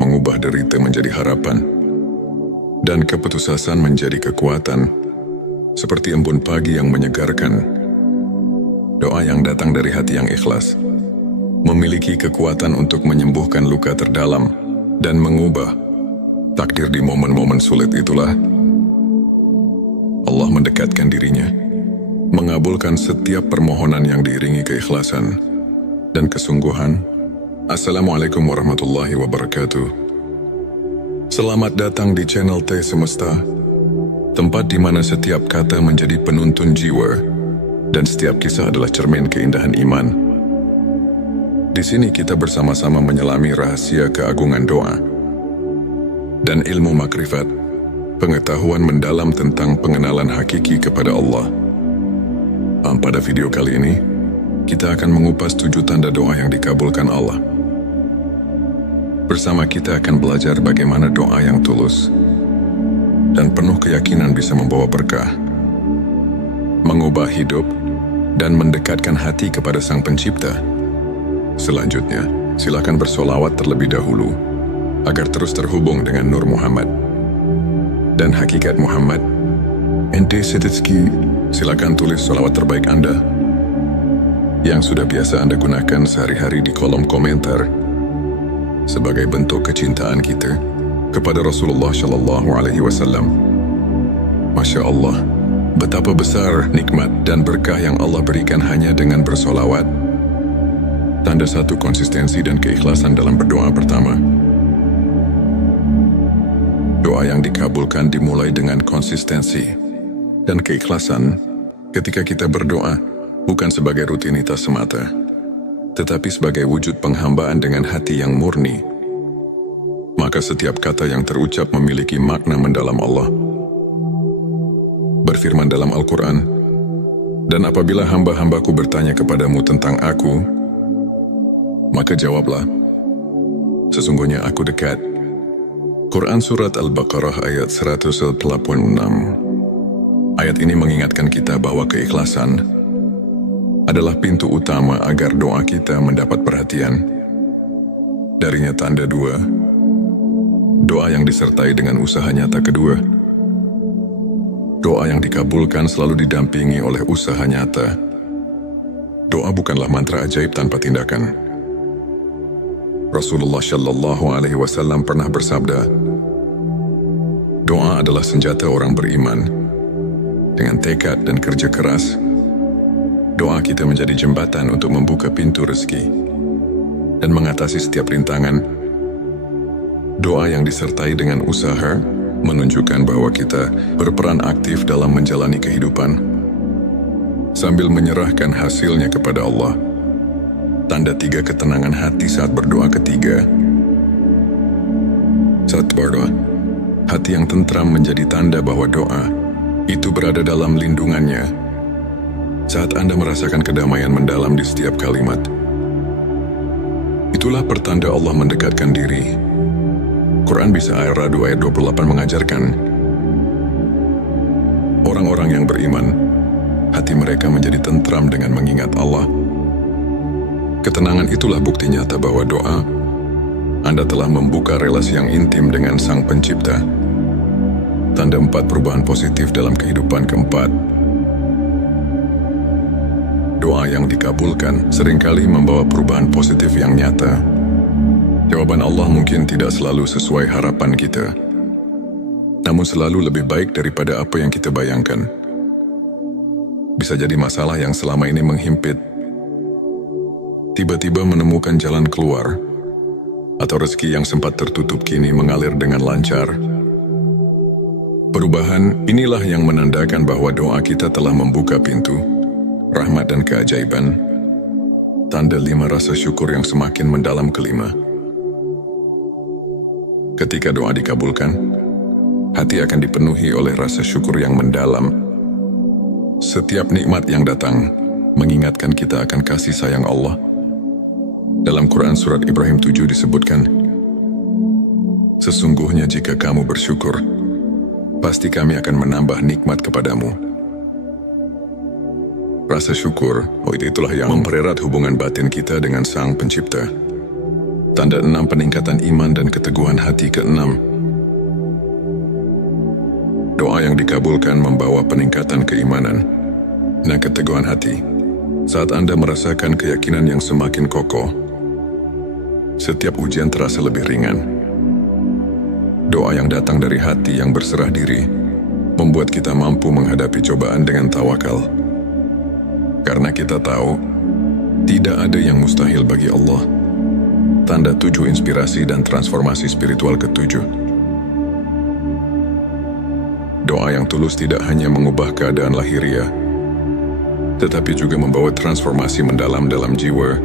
mengubah derita menjadi harapan, dan keputusasaan menjadi kekuatan, seperti embun pagi yang menyegarkan. Doa yang datang dari hati yang ikhlas memiliki kekuatan untuk menyembuhkan luka terdalam dan mengubah takdir. Di momen-momen sulit itulah Allah mendekatkan dirinya, mengabulkan setiap permohonan yang diiringi keikhlasan dan kesungguhan. Assalamualaikum warahmatullahi wabarakatuh. Selamat datang di channel T Semesta, tempat di mana setiap kata menjadi penuntun jiwa dan setiap kisah adalah cermin keindahan iman. Di sini kita bersama-sama menyelami rahasia keagungan doa dan ilmu makrifat, pengetahuan mendalam tentang pengenalan hakiki kepada Allah. Pada video kali ini, kita akan mengupas 7 tanda doa yang dikabulkan Allah. Bersama kita akan belajar bagaimana doa yang tulus dan penuh keyakinan bisa membawa berkah, mengubah hidup, dan mendekatkan hati kepada Sang Pencipta. Selanjutnya, silakan bersolawat terlebih dahulu agar terus terhubung dengan Nur Muhammad dan hakikat Muhammad. Ente Setitski, silakan tulis solawat terbaik Anda yang sudah biasa Anda gunakan sehari-hari di kolom komentar sebagai bentuk kecintaan kita kepada Rasulullah Shallallahu Alaihi Wasallam. Masya Allah, betapa besar nikmat dan berkah yang Allah berikan hanya dengan bersolawat. Tanda satu konsistensi dan keikhlasan dalam berdoa. Pertama, doa yang dikabulkan dimulai dengan konsistensi dan keikhlasan. Ketika kita berdoa, bukan sebagai rutinitas semata, tetapi sebagai wujud penghambaan dengan hati yang murni, maka setiap kata yang terucap memiliki makna mendalam. Allah berfirman dalam Al-Quran, "Dan apabila hamba-hambaku bertanya kepadamu tentang aku, Maka jawablah, sesungguhnya aku dekat. Quran Surat Al-Baqarah ayat 186. Ayat ini mengingatkan kita bahwa keikhlasan adalah pintu utama agar doa kita mendapat perhatian. Darinya tanda dua, doa yang disertai dengan usaha nyata kedua. Doa yang dikabulkan selalu didampingi oleh usaha nyata. Doa bukanlah mantra ajaib tanpa tindakan. Rasulullah Shallallahu Alaihi Wasallam pernah bersabda, doa adalah senjata orang beriman. Dengan tekad dan kerja keras, doa kita menjadi jembatan untuk membuka pintu rezeki dan mengatasi setiap rintangan. Doa yang disertai dengan usaha menunjukkan bahwa kita berperan aktif dalam menjalani kehidupan sambil menyerahkan hasilnya kepada Allah. Tanda tiga ketenangan hati saat berdoa ketiga. Saat berdoa, hati yang tentram menjadi tanda bahwa doa itu berada dalam lindungannya. Saat Anda merasakan kedamaian mendalam di setiap kalimat, itulah pertanda Allah mendekatkan diri. Quran Bisa Ar-Ra'd ayat 28 mengajarkan, orang-orang yang beriman, hati mereka menjadi tentram dengan mengingat Allah. Ketenangan itulah bukti nyata bahwa doa Anda telah membuka relasi yang intim dengan Sang Pencipta. Tanda 4 perubahan positif dalam kehidupan keempat. Doa yang dikabulkan seringkali membawa perubahan positif yang nyata. Jawaban Allah mungkin tidak selalu sesuai harapan kita, namun selalu lebih baik daripada apa yang kita bayangkan. Bisa jadi masalah yang selama ini menghimpit tiba-tiba menemukan jalan keluar, atau rezeki yang sempat tertutup kini mengalir dengan lancar. Perubahan inilah yang menandakan bahwa doa kita telah membuka pintu rahmat dan keajaiban. Tanda 5 rasa syukur yang semakin mendalam kelima. Ketika doa dikabulkan, hati akan dipenuhi oleh rasa syukur yang mendalam. Setiap nikmat yang datang mengingatkan kita akan kasih sayang Allah. Dalam Quran Surat Ibrahim 7 disebutkan, sesungguhnya jika kamu bersyukur, pasti kami akan menambah nikmat kepadamu. Rasa syukur, itulah yang mempererat hubungan batin kita dengan Sang Pencipta. Tanda 6 peningkatan iman dan keteguhan hati ke-6. Doa yang dikabulkan membawa peningkatan keimanan dan keteguhan hati. Saat Anda merasakan keyakinan yang semakin kokoh, setiap ujian terasa lebih ringan. Doa yang datang dari hati yang berserah diri membuat kita mampu menghadapi cobaan dengan tawakal. Karena kita tahu, tidak ada yang mustahil bagi Allah. Tanda 7 inspirasi dan transformasi spiritual ke-7. Doa yang tulus tidak hanya mengubah keadaan lahiriah, tetapi juga membawa transformasi mendalam dalam jiwa.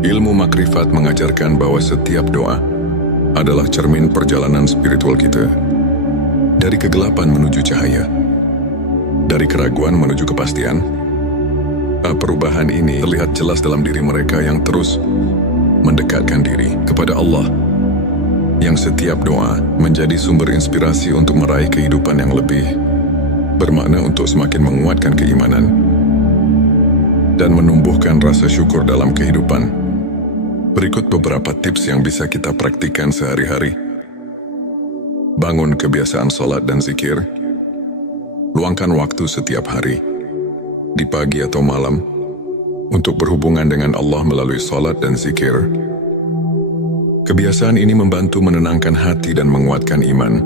Ilmu makrifat mengajarkan bahwa setiap doa adalah cermin perjalanan spiritual kita. Dari kegelapan menuju cahaya, dari keraguan menuju kepastian. Perubahan ini terlihat jelas dalam diri mereka yang terus mendekatkan diri kepada Allah, yang setiap doa menjadi sumber inspirasi untuk meraih kehidupan yang lebih bermakna, untuk semakin menguatkan keimanan dan menumbuhkan rasa syukur dalam kehidupan. Berikut beberapa tips yang bisa kita praktikkan sehari-hari. Bangun kebiasaan sholat dan zikir. Luangkan waktu setiap hari, di pagi atau malam, untuk berhubungan dengan Allah melalui sholat dan zikir. Kebiasaan ini membantu menenangkan hati dan menguatkan iman.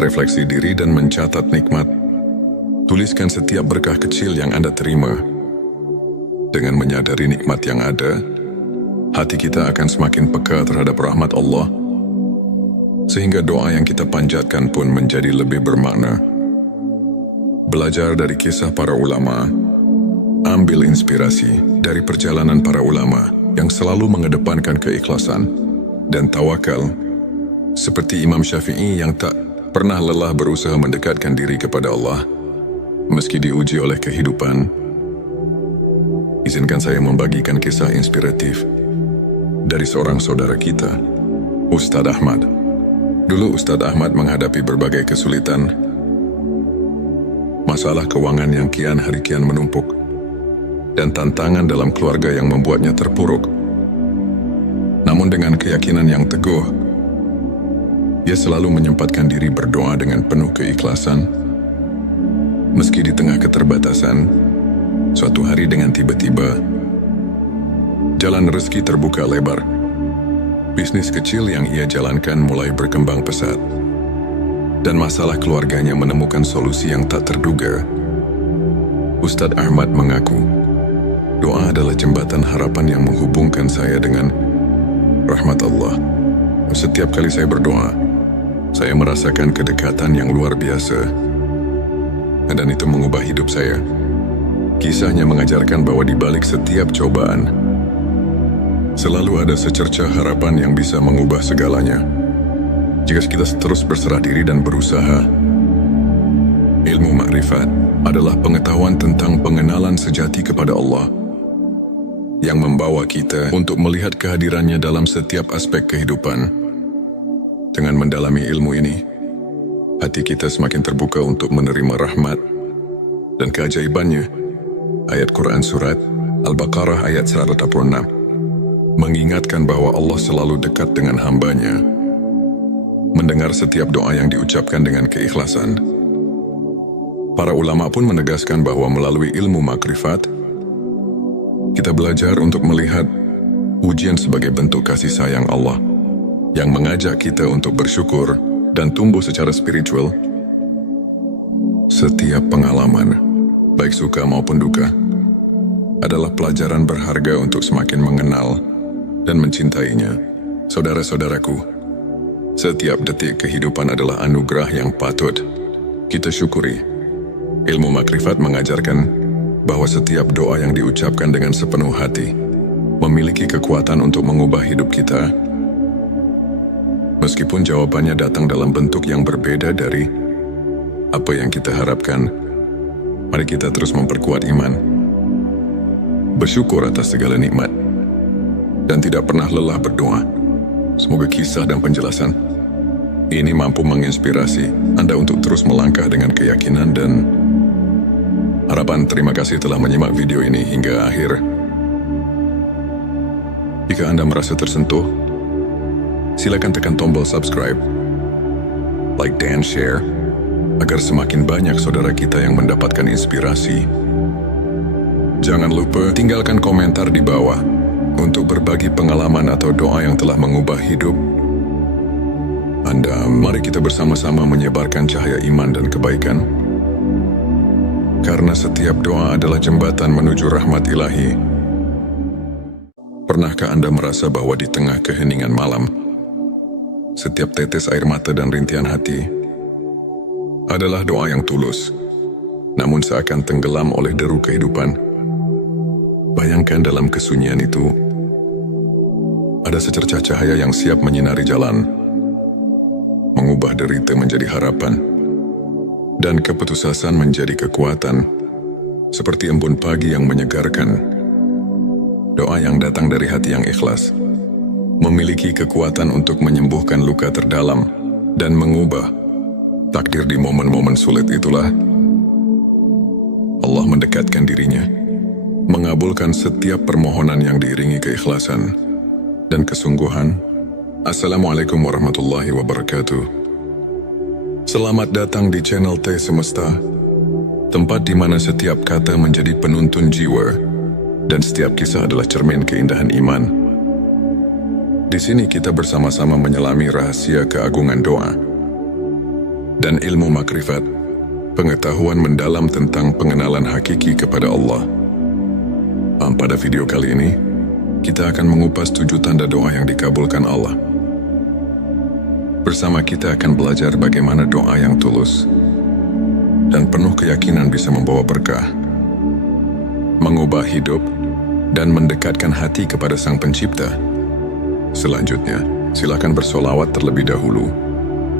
Refleksi diri dan mencatat nikmat. Tuliskan setiap berkah kecil yang Anda terima. Dengan menyadari nikmat yang ada, hati kita akan semakin peka terhadap rahmat Allah, sehingga doa yang kita panjatkan pun menjadi lebih bermakna. Belajar dari kisah para ulama. Ambil inspirasi dari perjalanan para ulama yang selalu mengedepankan keikhlasan dan tawakal, seperti Imam Syafi'i yang tak pernah lelah berusaha mendekatkan diri kepada Allah meski diuji oleh kehidupan. izinkan saya membagikan kisah inspiratif dari seorang saudara kita, Ustadz Ahmad. Dulu Ustadz Ahmad menghadapi berbagai kesulitan, masalah keuangan yang kian hari kian menumpuk, dan tantangan dalam keluarga yang membuatnya terpuruk. Namun dengan keyakinan yang teguh, ia selalu menyempatkan diri berdoa dengan penuh keikhlasan. Meski di tengah keterbatasan, suatu hari dengan tiba-tiba, jalan rezeki terbuka lebar. Bisnis kecil yang ia jalankan mulai berkembang pesat, dan masalah keluarganya menemukan solusi yang tak terduga. Ustadz Ahmad mengaku, doa adalah jembatan harapan yang menghubungkan saya dengan rahmat Allah. Setiap kali saya berdoa, saya merasakan kedekatan yang luar biasa, dan itu mengubah hidup saya. Kisahnya mengajarkan bahwa di balik setiap cobaan, selalu ada secercah harapan yang bisa mengubah segalanya. Jika kita terus berserah diri dan berusaha. Ilmu makrifat adalah pengetahuan tentang pengenalan sejati kepada Allah, yang membawa kita untuk melihat kehadirannya dalam setiap aspek kehidupan. Dengan mendalami ilmu ini, hati kita semakin terbuka untuk menerima rahmat dan keajaibannya. Ayat Quran Surat Al-Baqarah ayat 186 mengingatkan bahwa Allah selalu dekat dengan hambanya, mendengar setiap doa yang diucapkan dengan keikhlasan. Para ulama pun menegaskan bahwa melalui ilmu makrifat, kita belajar untuk melihat ujian sebagai bentuk kasih sayang Allah, yang mengajak kita untuk bersyukur dan tumbuh secara spiritual. Setiap pengalaman, baik suka maupun duka, adalah pelajaran berharga untuk semakin mengenal dan mencintainya. Saudara-saudaraku, setiap detik kehidupan adalah anugerah yang patut kita syukuri. Ilmu makrifat mengajarkan bahwa setiap doa yang diucapkan dengan sepenuh hati memiliki kekuatan untuk mengubah hidup kita. Meskipun jawabannya datang dalam bentuk yang berbeda dari apa yang kita harapkan, mari kita terus memperkuat iman, bersyukur atas segala nikmat, dan tidak pernah lelah berdoa. Semoga kisah dan penjelasan ini mampu menginspirasi Anda untuk terus melangkah dengan keyakinan dan harapan. Terima kasih telah menyimak video ini hingga akhir. Jika Anda merasa tersentuh, silakan tekan tombol subscribe, like dan share, agar semakin banyak saudara kita yang mendapatkan inspirasi. Jangan lupa tinggalkan komentar di bawah untuk berbagi pengalaman atau doa yang telah mengubah hidup Anda. Mari kita bersama-sama menyebarkan cahaya iman dan kebaikan, karena setiap doa adalah jembatan menuju rahmat ilahi. Pernahkah Anda merasa bahwa di tengah keheningan malam, setiap tetes air mata dan rintihan hati adalah doa yang tulus, namun seakan tenggelam oleh deru kehidupan? Bayangkan dalam kesunyian itu, ada secercah cahaya yang siap menyinari jalan, mengubah derita menjadi harapan, dan keputusasaan menjadi kekuatan, seperti embun pagi yang menyegarkan. Doa yang datang dari hati yang ikhlas memiliki kekuatan untuk menyembuhkan luka terdalam dan mengubah takdir. Di momen-momen sulit itulah Allah mendekatkan dirinya, mengabulkan setiap permohonan yang diiringi keikhlasan dan kesungguhan. Assalamualaikum warahmatullahi wabarakatuh. Selamat datang di channel T Semesta, tempat di mana setiap kata menjadi penuntun jiwa dan setiap kisah adalah cermin keindahan iman. Di sini kita bersama-sama menyelami rahasia keagungan doa dan ilmu makrifat, pengetahuan mendalam tentang pengenalan hakiki kepada Allah. Pada video kali ini, kita akan mengupas 7 tanda doa yang dikabulkan Allah. Bersama kita akan belajar bagaimana doa yang tulus dan penuh keyakinan bisa membawa berkah, mengubah hidup, dan mendekatkan hati kepada Sang Pencipta. Selanjutnya, silakan bersolawat terlebih dahulu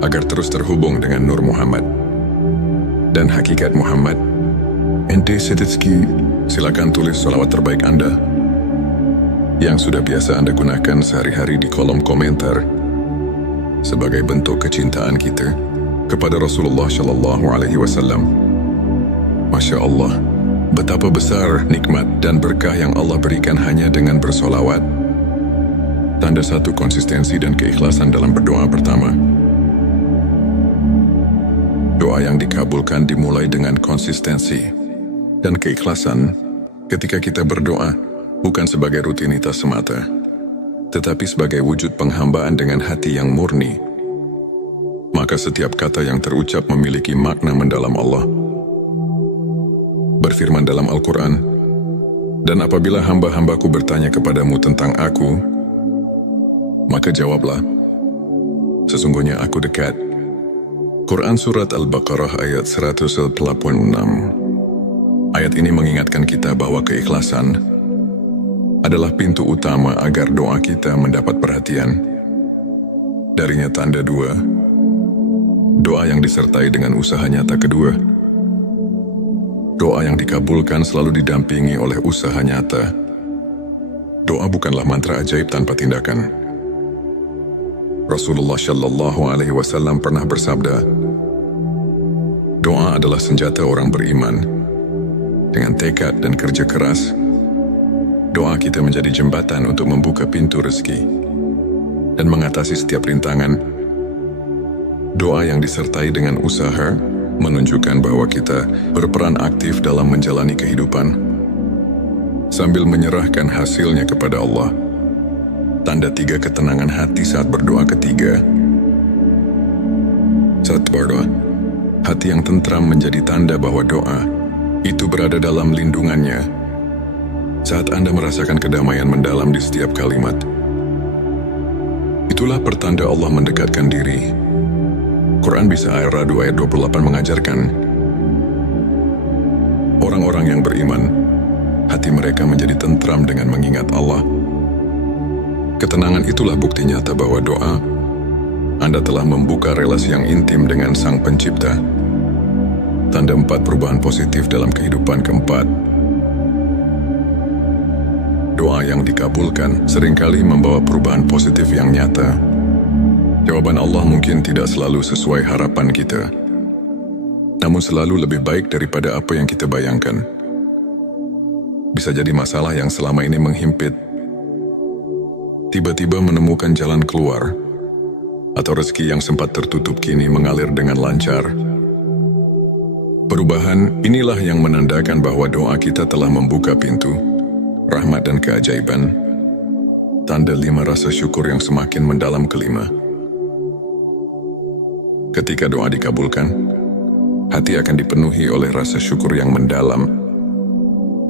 agar terus terhubung dengan Nur Muhammad dan hakikat Muhammad Ente Setitski, silakan tulis salawat terbaik Anda yang sudah biasa Anda gunakan sehari-hari di kolom komentar sebagai bentuk kecintaan kita kepada Rasulullah Shallallahu Alaihi Wasallam. Masya Allah, betapa besar nikmat dan berkah yang Allah berikan hanya dengan bersolawat. Tanda satu konsistensi dan keikhlasan dalam berdoa pertama. Doa yang dikabulkan dimulai dengan konsistensi dan keikhlasan ketika kita berdoa bukan sebagai rutinitas semata, tetapi sebagai wujud penghambaan dengan hati yang murni. Maka setiap kata yang terucap memiliki makna mendalam. Allah berfirman dalam Al-Quran, "Dan apabila hamba-hambaku bertanya kepadamu tentang aku, maka jawablah, sesungguhnya aku dekat." Quran Surat Al-Baqarah ayat 186. Ayat ini mengingatkan kita bahwa keikhlasan adalah pintu utama agar doa kita mendapat perhatian. Darinya tanda dua, doa yang disertai dengan usaha nyata kedua. Doa yang dikabulkan selalu didampingi oleh usaha nyata. Doa bukanlah mantra ajaib tanpa tindakan. Rasulullah Shallallahu Alaihi Wasallam pernah bersabda, doa adalah senjata orang beriman. Dengan tekad dan kerja keras, doa kita menjadi jembatan untuk membuka pintu rezeki dan mengatasi setiap rintangan. Doa yang disertai dengan usaha menunjukkan bahwa kita berperan aktif dalam menjalani kehidupan sambil menyerahkan hasilnya kepada Allah. Tanda tiga ketenangan hati saat berdoa ketiga. Saat berdoa, hati yang tentram menjadi tanda bahwa doa itu berada dalam lindungannya. Saat Anda merasakan kedamaian mendalam di setiap kalimat, itulah pertanda Allah mendekatkan diri. Quran Bisa Ayat 2 ayat 28 mengajarkan, orang-orang yang beriman, hati mereka menjadi tentram dengan mengingat Allah. Ketenangan itulah bukti nyata bahwa doa Anda telah membuka relasi yang intim dengan Sang Pencipta. Tanda 4 perubahan positif dalam kehidupan. Keempat, doa yang dikabulkan seringkali membawa perubahan positif yang nyata. Jawaban Allah mungkin tidak selalu sesuai harapan kita, namun selalu lebih baik daripada apa yang kita bayangkan. Bisa jadi masalah yang selama ini menghimpit tiba-tiba menemukan jalan keluar, atau rezeki yang sempat tertutup kini mengalir dengan lancar. Perubahan inilah yang menandakan bahwa doa kita telah membuka pintu rahmat dan keajaiban. Tanda 5 rasa syukur yang semakin mendalam. Kelima, ketika doa dikabulkan, hati akan dipenuhi oleh rasa syukur yang mendalam.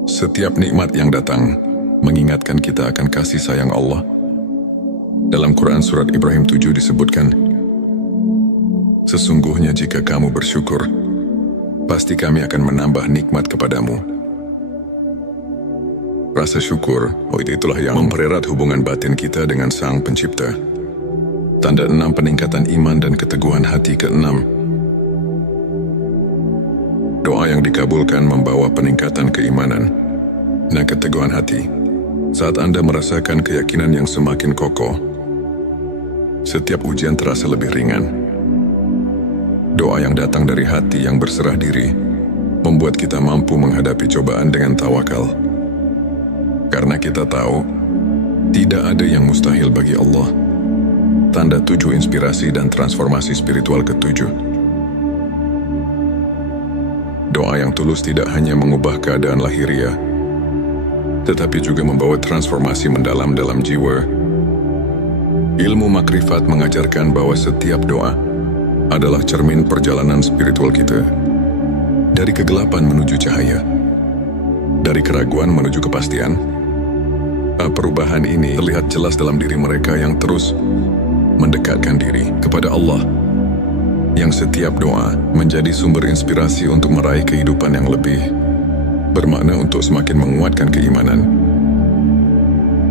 Setiap nikmat yang datang mengingatkan kita akan kasih sayang Allah. Dalam Quran Surat Ibrahim 7 disebutkan, sesungguhnya jika kamu bersyukur, pasti kami akan menambah nikmat kepadamu. Rasa syukur, itulah yang mempererat hubungan batin kita dengan Sang Pencipta. Tanda 6 peningkatan iman dan keteguhan hati. Keenam, doa yang dikabulkan membawa peningkatan keimanan dan keteguhan hati. Saat Anda merasakan keyakinan yang semakin kokoh, setiap ujian terasa lebih ringan. Doa yang datang dari hati yang berserah diri membuat kita mampu menghadapi cobaan dengan tawakal. Karena kita tahu, tidak ada yang mustahil bagi Allah. Tanda 7 inspirasi dan transformasi spiritual. Ketujuh, doa yang tulus tidak hanya mengubah keadaan lahiriah, tetapi juga membawa transformasi mendalam dalam jiwa. Ilmu makrifat mengajarkan bahwa setiap doa adalah cermin perjalanan spiritual kita. Dari kegelapan menuju cahaya, dari keraguan menuju kepastian. Perubahan ini terlihat jelas dalam diri mereka yang terus mendekatkan diri kepada Allah, yang setiap doa menjadi sumber inspirasi untuk meraih kehidupan yang lebih bermakna, untuk semakin menguatkan keimanan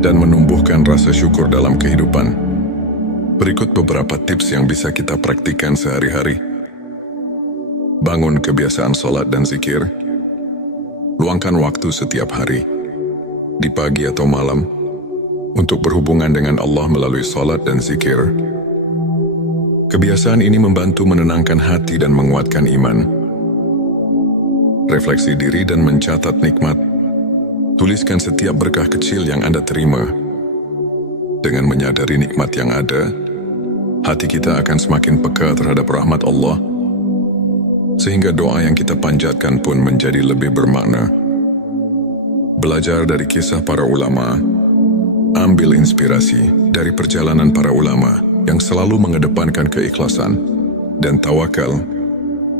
dan menumbuhkan rasa syukur dalam kehidupan. Berikut beberapa tips yang bisa kita praktikkan sehari-hari. Bangun kebiasaan sholat dan zikir. Luangkan waktu setiap hari, di pagi atau malam, untuk berhubungan dengan Allah melalui salat dan zikir. Kebiasaan ini membantu menenangkan hati dan menguatkan iman. Refleksi diri dan mencatat nikmat. Tuliskan setiap berkah kecil yang Anda terima. Dengan menyadari nikmat yang ada, hati kita akan semakin peka terhadap rahmat Allah, sehingga doa yang kita panjatkan pun menjadi lebih bermakna. Belajar dari kisah para ulama, ambil inspirasi dari perjalanan para ulama yang selalu mengedepankan keikhlasan dan tawakal,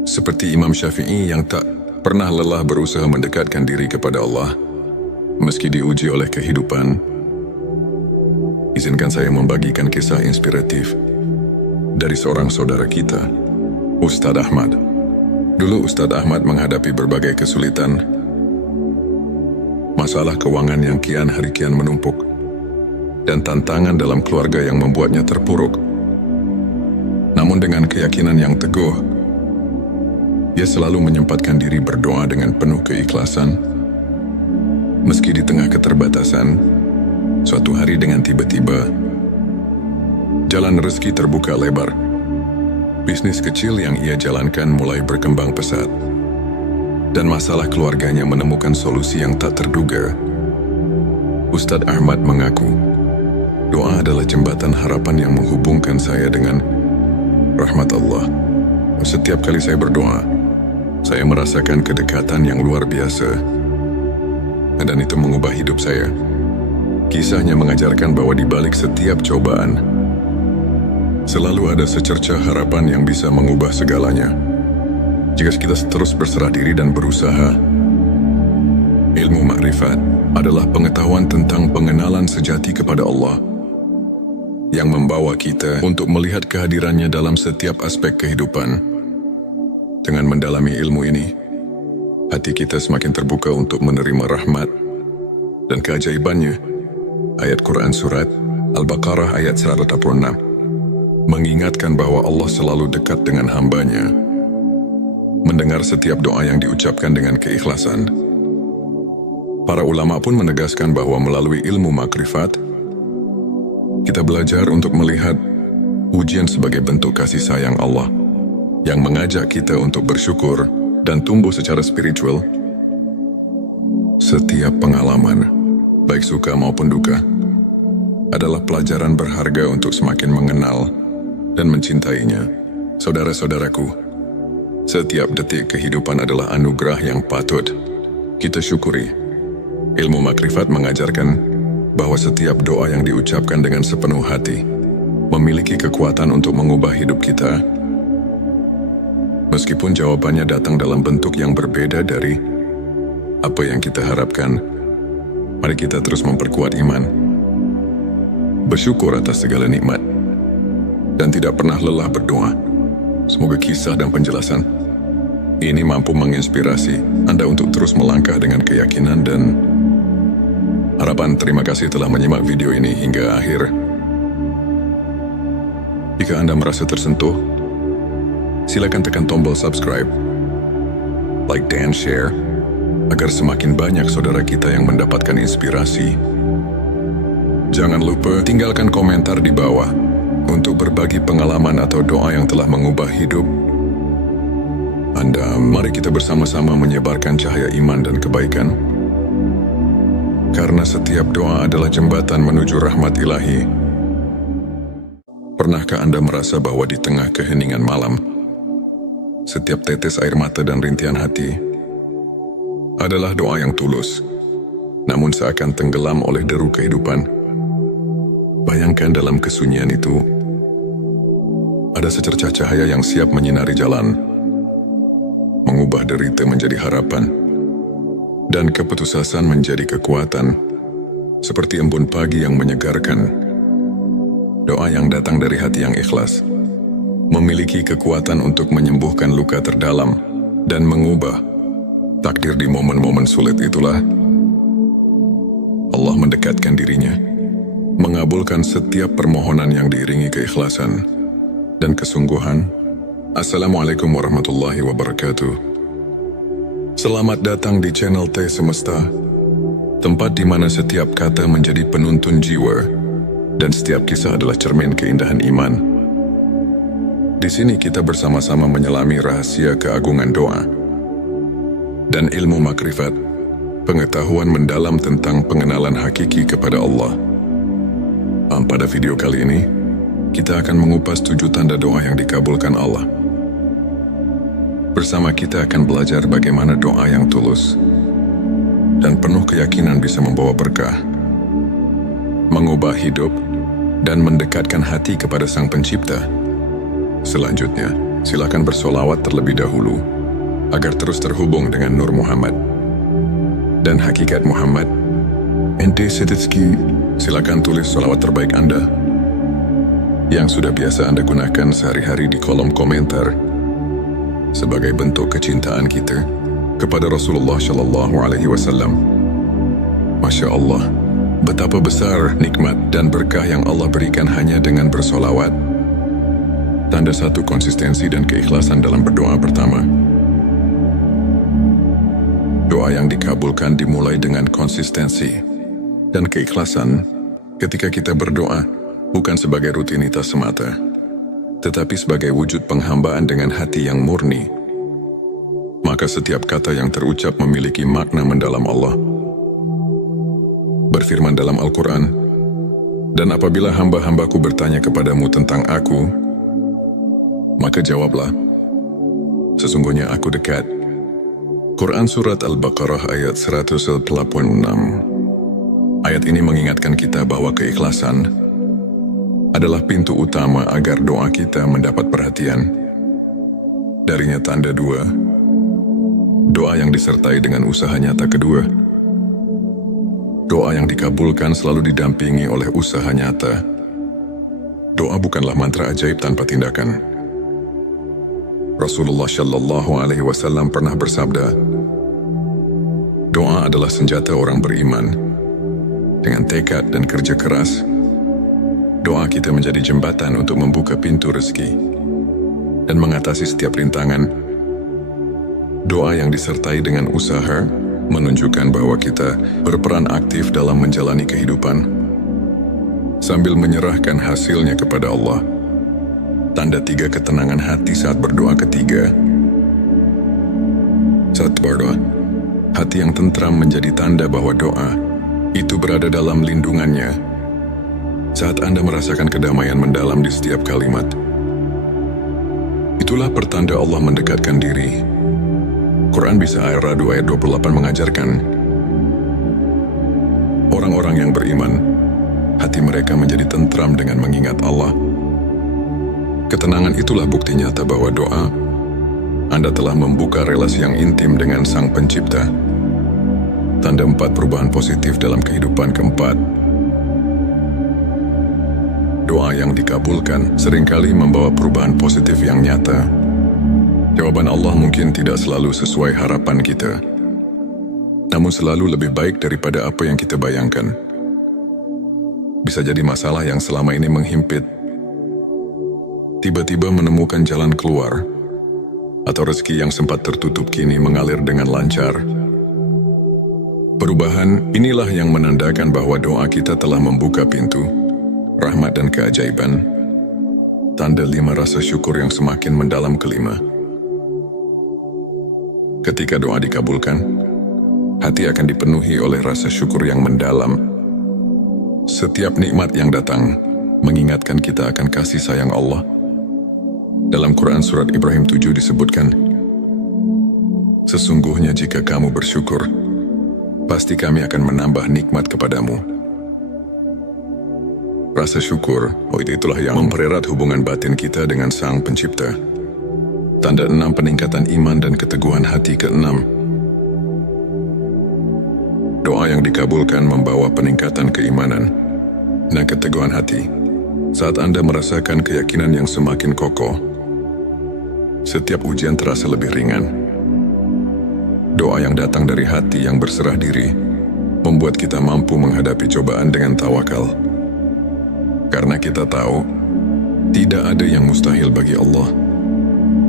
seperti Imam Syafi'i yang tak pernah lelah berusaha mendekatkan diri kepada Allah, meski diuji oleh kehidupan. Izinkan saya membagikan kisah inspiratif dari seorang saudara kita, Ustadz Ahmad. Dulu Ustadz Ahmad menghadapi berbagai kesulitan, masalah keuangan yang kian hari kian menumpuk, dan tantangan dalam keluarga yang membuatnya terpuruk. Namun dengan keyakinan yang teguh, ia selalu menyempatkan diri berdoa dengan penuh keikhlasan. Meski di tengah keterbatasan, suatu hari dengan tiba-tiba, jalan rezeki terbuka lebar. Bisnis kecil yang ia jalankan mulai berkembang pesat, dan masalah keluarganya menemukan solusi yang tak terduga. Ustadz Ahmad mengaku, doa adalah jembatan harapan yang menghubungkan saya dengan rahmat Allah. Setiap kali saya berdoa, saya merasakan kedekatan yang luar biasa, dan itu mengubah hidup saya. Kisahnya mengajarkan bahwa di balik setiap cobaan, selalu ada secercah harapan yang bisa mengubah segalanya. Jika kita terus berserah diri dan berusaha. Ilmu makrifat adalah pengetahuan tentang pengenalan sejati kepada Allah, yang membawa kita untuk melihat kehadirannya dalam setiap aspek kehidupan. Dengan mendalami ilmu ini, hati kita semakin terbuka untuk menerima rahmat dan keajaibannya. Ayat Quran Surat Al-Baqarah ayat 186 mengingatkan bahwa Allah selalu dekat dengan hambanya, mendengar setiap doa yang diucapkan dengan keikhlasan. Para ulama pun menegaskan bahwa melalui ilmu makrifat, kita belajar untuk melihat ujian sebagai bentuk kasih sayang Allah, yang mengajak kita untuk bersyukur dan tumbuh secara spiritual. Setiap pengalaman, baik suka maupun duka, adalah pelajaran berharga untuk semakin mengenal dan mencintainya. Saudara-saudaraku, setiap detik kehidupan adalah anugerah yang patut kita syukuri. Ilmu makrifat mengajarkan bahwa setiap doa yang diucapkan dengan sepenuh hati memiliki kekuatan untuk mengubah hidup kita. Meskipun jawabannya datang dalam bentuk yang berbeda dari apa yang kita harapkan, mari kita terus memperkuat iman, bersyukur atas segala nikmat, dan tidak pernah lelah berdoa. Semoga kisah dan penjelasan ini mampu menginspirasi Anda untuk terus melangkah dengan keyakinan dan harapan. Terima kasih telah menyimak video ini hingga akhir. Jika Anda merasa tersentuh, silakan tekan tombol subscribe, like dan share, agar semakin banyak saudara kita yang mendapatkan inspirasi. Jangan lupa tinggalkan komentar di bawah untuk berbagi pengalaman atau doa yang telah mengubah hidup Anda. Mari kita bersama-sama menyebarkan cahaya iman dan kebaikan, karena setiap doa adalah jembatan menuju rahmat ilahi. Pernahkah Anda merasa bahwa di tengah keheningan malam, setiap tetes air mata dan rintihan hati adalah doa yang tulus, namun seakan tenggelam oleh deru kehidupan? Bayangkan dalam kesunyian itu, ada secercah cahaya yang siap menyinari jalan, mengubah derita menjadi harapan, dan keputusasaan menjadi kekuatan, seperti embun pagi yang menyegarkan. Doa yang datang dari hati yang ikhlas memiliki kekuatan untuk menyembuhkan luka terdalam dan mengubah takdir. Di momen-momen sulit itulah Allah mendekatkan dirinya, mengabulkan setiap permohonan yang diiringi keikhlasan dan kesungguhan. Assalamualaikum warahmatullahi wabarakatuh. Selamat datang di channel T Semesta, tempat di mana setiap kata menjadi penuntun jiwa dan setiap kisah adalah cermin keindahan iman. Di sini kita bersama-sama menyelami rahasia keagungan doa dan ilmu makrifat, pengetahuan mendalam tentang pengenalan hakiki kepada Allah. Pada video kali ini, kita akan mengupas 7 tanda doa yang dikabulkan Allah. Bersama kita akan belajar bagaimana doa yang tulus dan penuh keyakinan bisa membawa berkah, mengubah hidup, dan mendekatkan hati kepada Sang Pencipta. Selanjutnya, silakan bersolawat terlebih dahulu agar terus terhubung dengan Nur Muhammad dan hakikat Muhammad. Ente Setitski, silakan tulis solawat terbaik Anda yang sudah biasa Anda gunakan sehari-hari di kolom komentar sebagai bentuk kecintaan kita kepada Rasulullah Shallallahu Alaihi Wasallam. Masya Allah, betapa besar nikmat dan berkah yang Allah berikan hanya dengan bersolawat. Tanda 1 konsistensi dan keikhlasan dalam berdoa. Pertama, doa yang dikabulkan dimulai dengan konsistensi dan keikhlasan. Ketika kita berdoa bukan sebagai rutinitas semata, tetapi sebagai wujud penghambaan dengan hati yang murni, maka setiap kata yang terucap memiliki makna mendalam. Allah berfirman dalam Al-Quran, "Dan apabila hamba-hambaku bertanya kepadamu tentang aku, maka jawablah, sesungguhnya aku dekat." Quran Surat Al-Baqarah ayat 186. Ayat ini mengingatkan kita bahwa keikhlasan adalah pintu utama agar doa kita mendapat perhatian. Darinya tanda 2, doa yang disertai dengan usaha nyata. Kedua, doa yang dikabulkan selalu didampingi oleh usaha nyata. Doa bukanlah mantra ajaib tanpa tindakan. Rasulullah Shallallahu Alaihi Wasallam pernah bersabda, doa adalah senjata orang beriman. Dengan tekad dan kerja keras, doa kita menjadi jembatan untuk membuka pintu rezeki dan mengatasi setiap rintangan. Doa yang disertai dengan usaha menunjukkan bahwa kita berperan aktif dalam menjalani kehidupan sambil menyerahkan hasilnya kepada Allah. Tanda 3 ketenangan hati saat berdoa. Ketiga, saat berdoa, hati yang tentram menjadi tanda bahwa doa itu berada dalam lindungannya. Saat Anda merasakan kedamaian mendalam di setiap kalimat, itulah pertanda Allah mendekatkan diri. Quran Bisa Ar-Ra'd ayat 28 mengajarkan, orang-orang yang beriman, hati mereka menjadi tentram dengan mengingat Allah. Ketenangan itulah bukti nyata bahwa doa Anda telah membuka relasi yang intim dengan Sang Pencipta. Tanda 4 perubahan positif dalam kehidupan. Keempat, doa yang dikabulkan seringkali membawa perubahan positif yang nyata. Jawaban Allah mungkin tidak selalu sesuai harapan kita, namun selalu lebih baik daripada apa yang kita bayangkan. Bisa jadi masalah yang selama ini menghimpit tiba-tiba menemukan jalan keluar, atau rezeki yang sempat tertutup kini mengalir dengan lancar. Perubahan inilah yang menandakan bahwa doa kita telah membuka pintu rahmat dan keajaiban. Tanda 5 rasa syukur yang semakin mendalam. Kelima, ketika doa dikabulkan, hati akan dipenuhi oleh rasa syukur yang mendalam. Setiap nikmat yang datang mengingatkan kita akan kasih sayang Allah. Dalam Quran Surat Ibrahim 7 disebutkan, sesungguhnya jika kamu bersyukur, pasti kami akan menambah nikmat kepadamu. Rasa syukur, itulah yang mempererat hubungan batin kita dengan Sang Pencipta. Tanda 6 peningkatan iman dan keteguhan hati. Keenam, doa yang dikabulkan membawa peningkatan keimanan dan keteguhan hati. Saat Anda merasakan keyakinan yang semakin kokoh, setiap ujian terasa lebih ringan. Doa yang datang dari hati yang berserah diri membuat kita mampu menghadapi cobaan dengan tawakal. Karena kita tahu, tidak ada yang mustahil bagi Allah.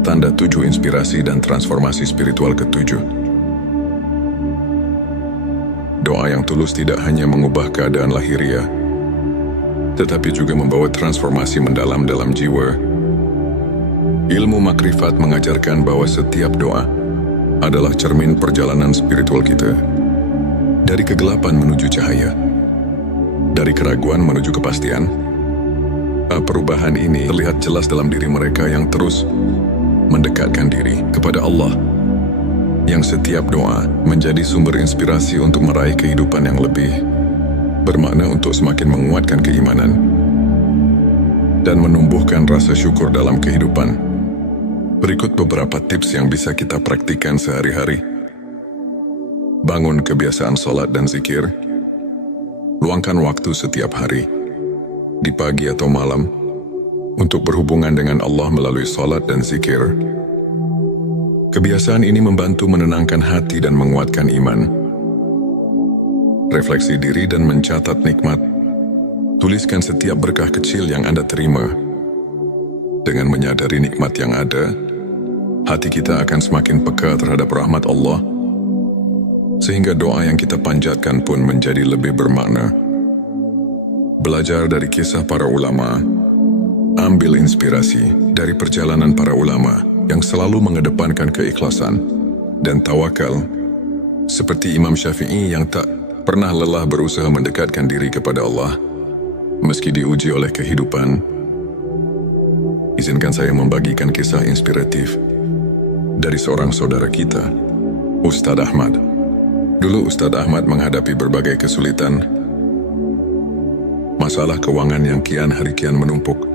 Tanda 7 inspirasi dan transformasi spiritual. Ketujuh, doa yang tulus tidak hanya mengubah keadaan lahiriah, tetapi juga membawa transformasi mendalam dalam jiwa. Ilmu makrifat mengajarkan bahwa setiap doa adalah cermin perjalanan spiritual kita. Dari kegelapan menuju cahaya, dari keraguan menuju kepastian. Perubahan ini terlihat jelas dalam diri mereka yang terus mendekatkan diri kepada Allah, yang setiap doa menjadi sumber inspirasi untuk meraih kehidupan yang lebih bermakna, untuk semakin menguatkan keimanan dan menumbuhkan rasa syukur dalam kehidupan. Berikut beberapa tips yang bisa kita praktikkan sehari-hari. Bangun kebiasaan sholat dan zikir. Luangkan waktu setiap hari, di pagi atau malam, untuk berhubungan dengan Allah melalui sholat dan zikir. Kebiasaan ini membantu menenangkan hati dan menguatkan iman. Refleksi diri dan mencatat nikmat. Tuliskan setiap berkah kecil yang Anda terima. Dengan menyadari nikmat yang ada, hati kita akan semakin peka terhadap rahmat Allah, sehingga doa yang kita panjatkan pun menjadi lebih bermakna. Belajar dari kisah para ulama. Ambil inspirasi dari perjalanan para ulama yang selalu mengedepankan keikhlasan dan tawakal, seperti Imam Syafi'i yang tak pernah lelah berusaha mendekatkan diri kepada Allah meski diuji oleh kehidupan. Izinkan saya membagikan kisah inspiratif dari seorang saudara kita, Ustadz Ahmad. Dulu Ustadz Ahmad menghadapi berbagai kesulitan, masalah keuangan yang kian hari kian menumpuk.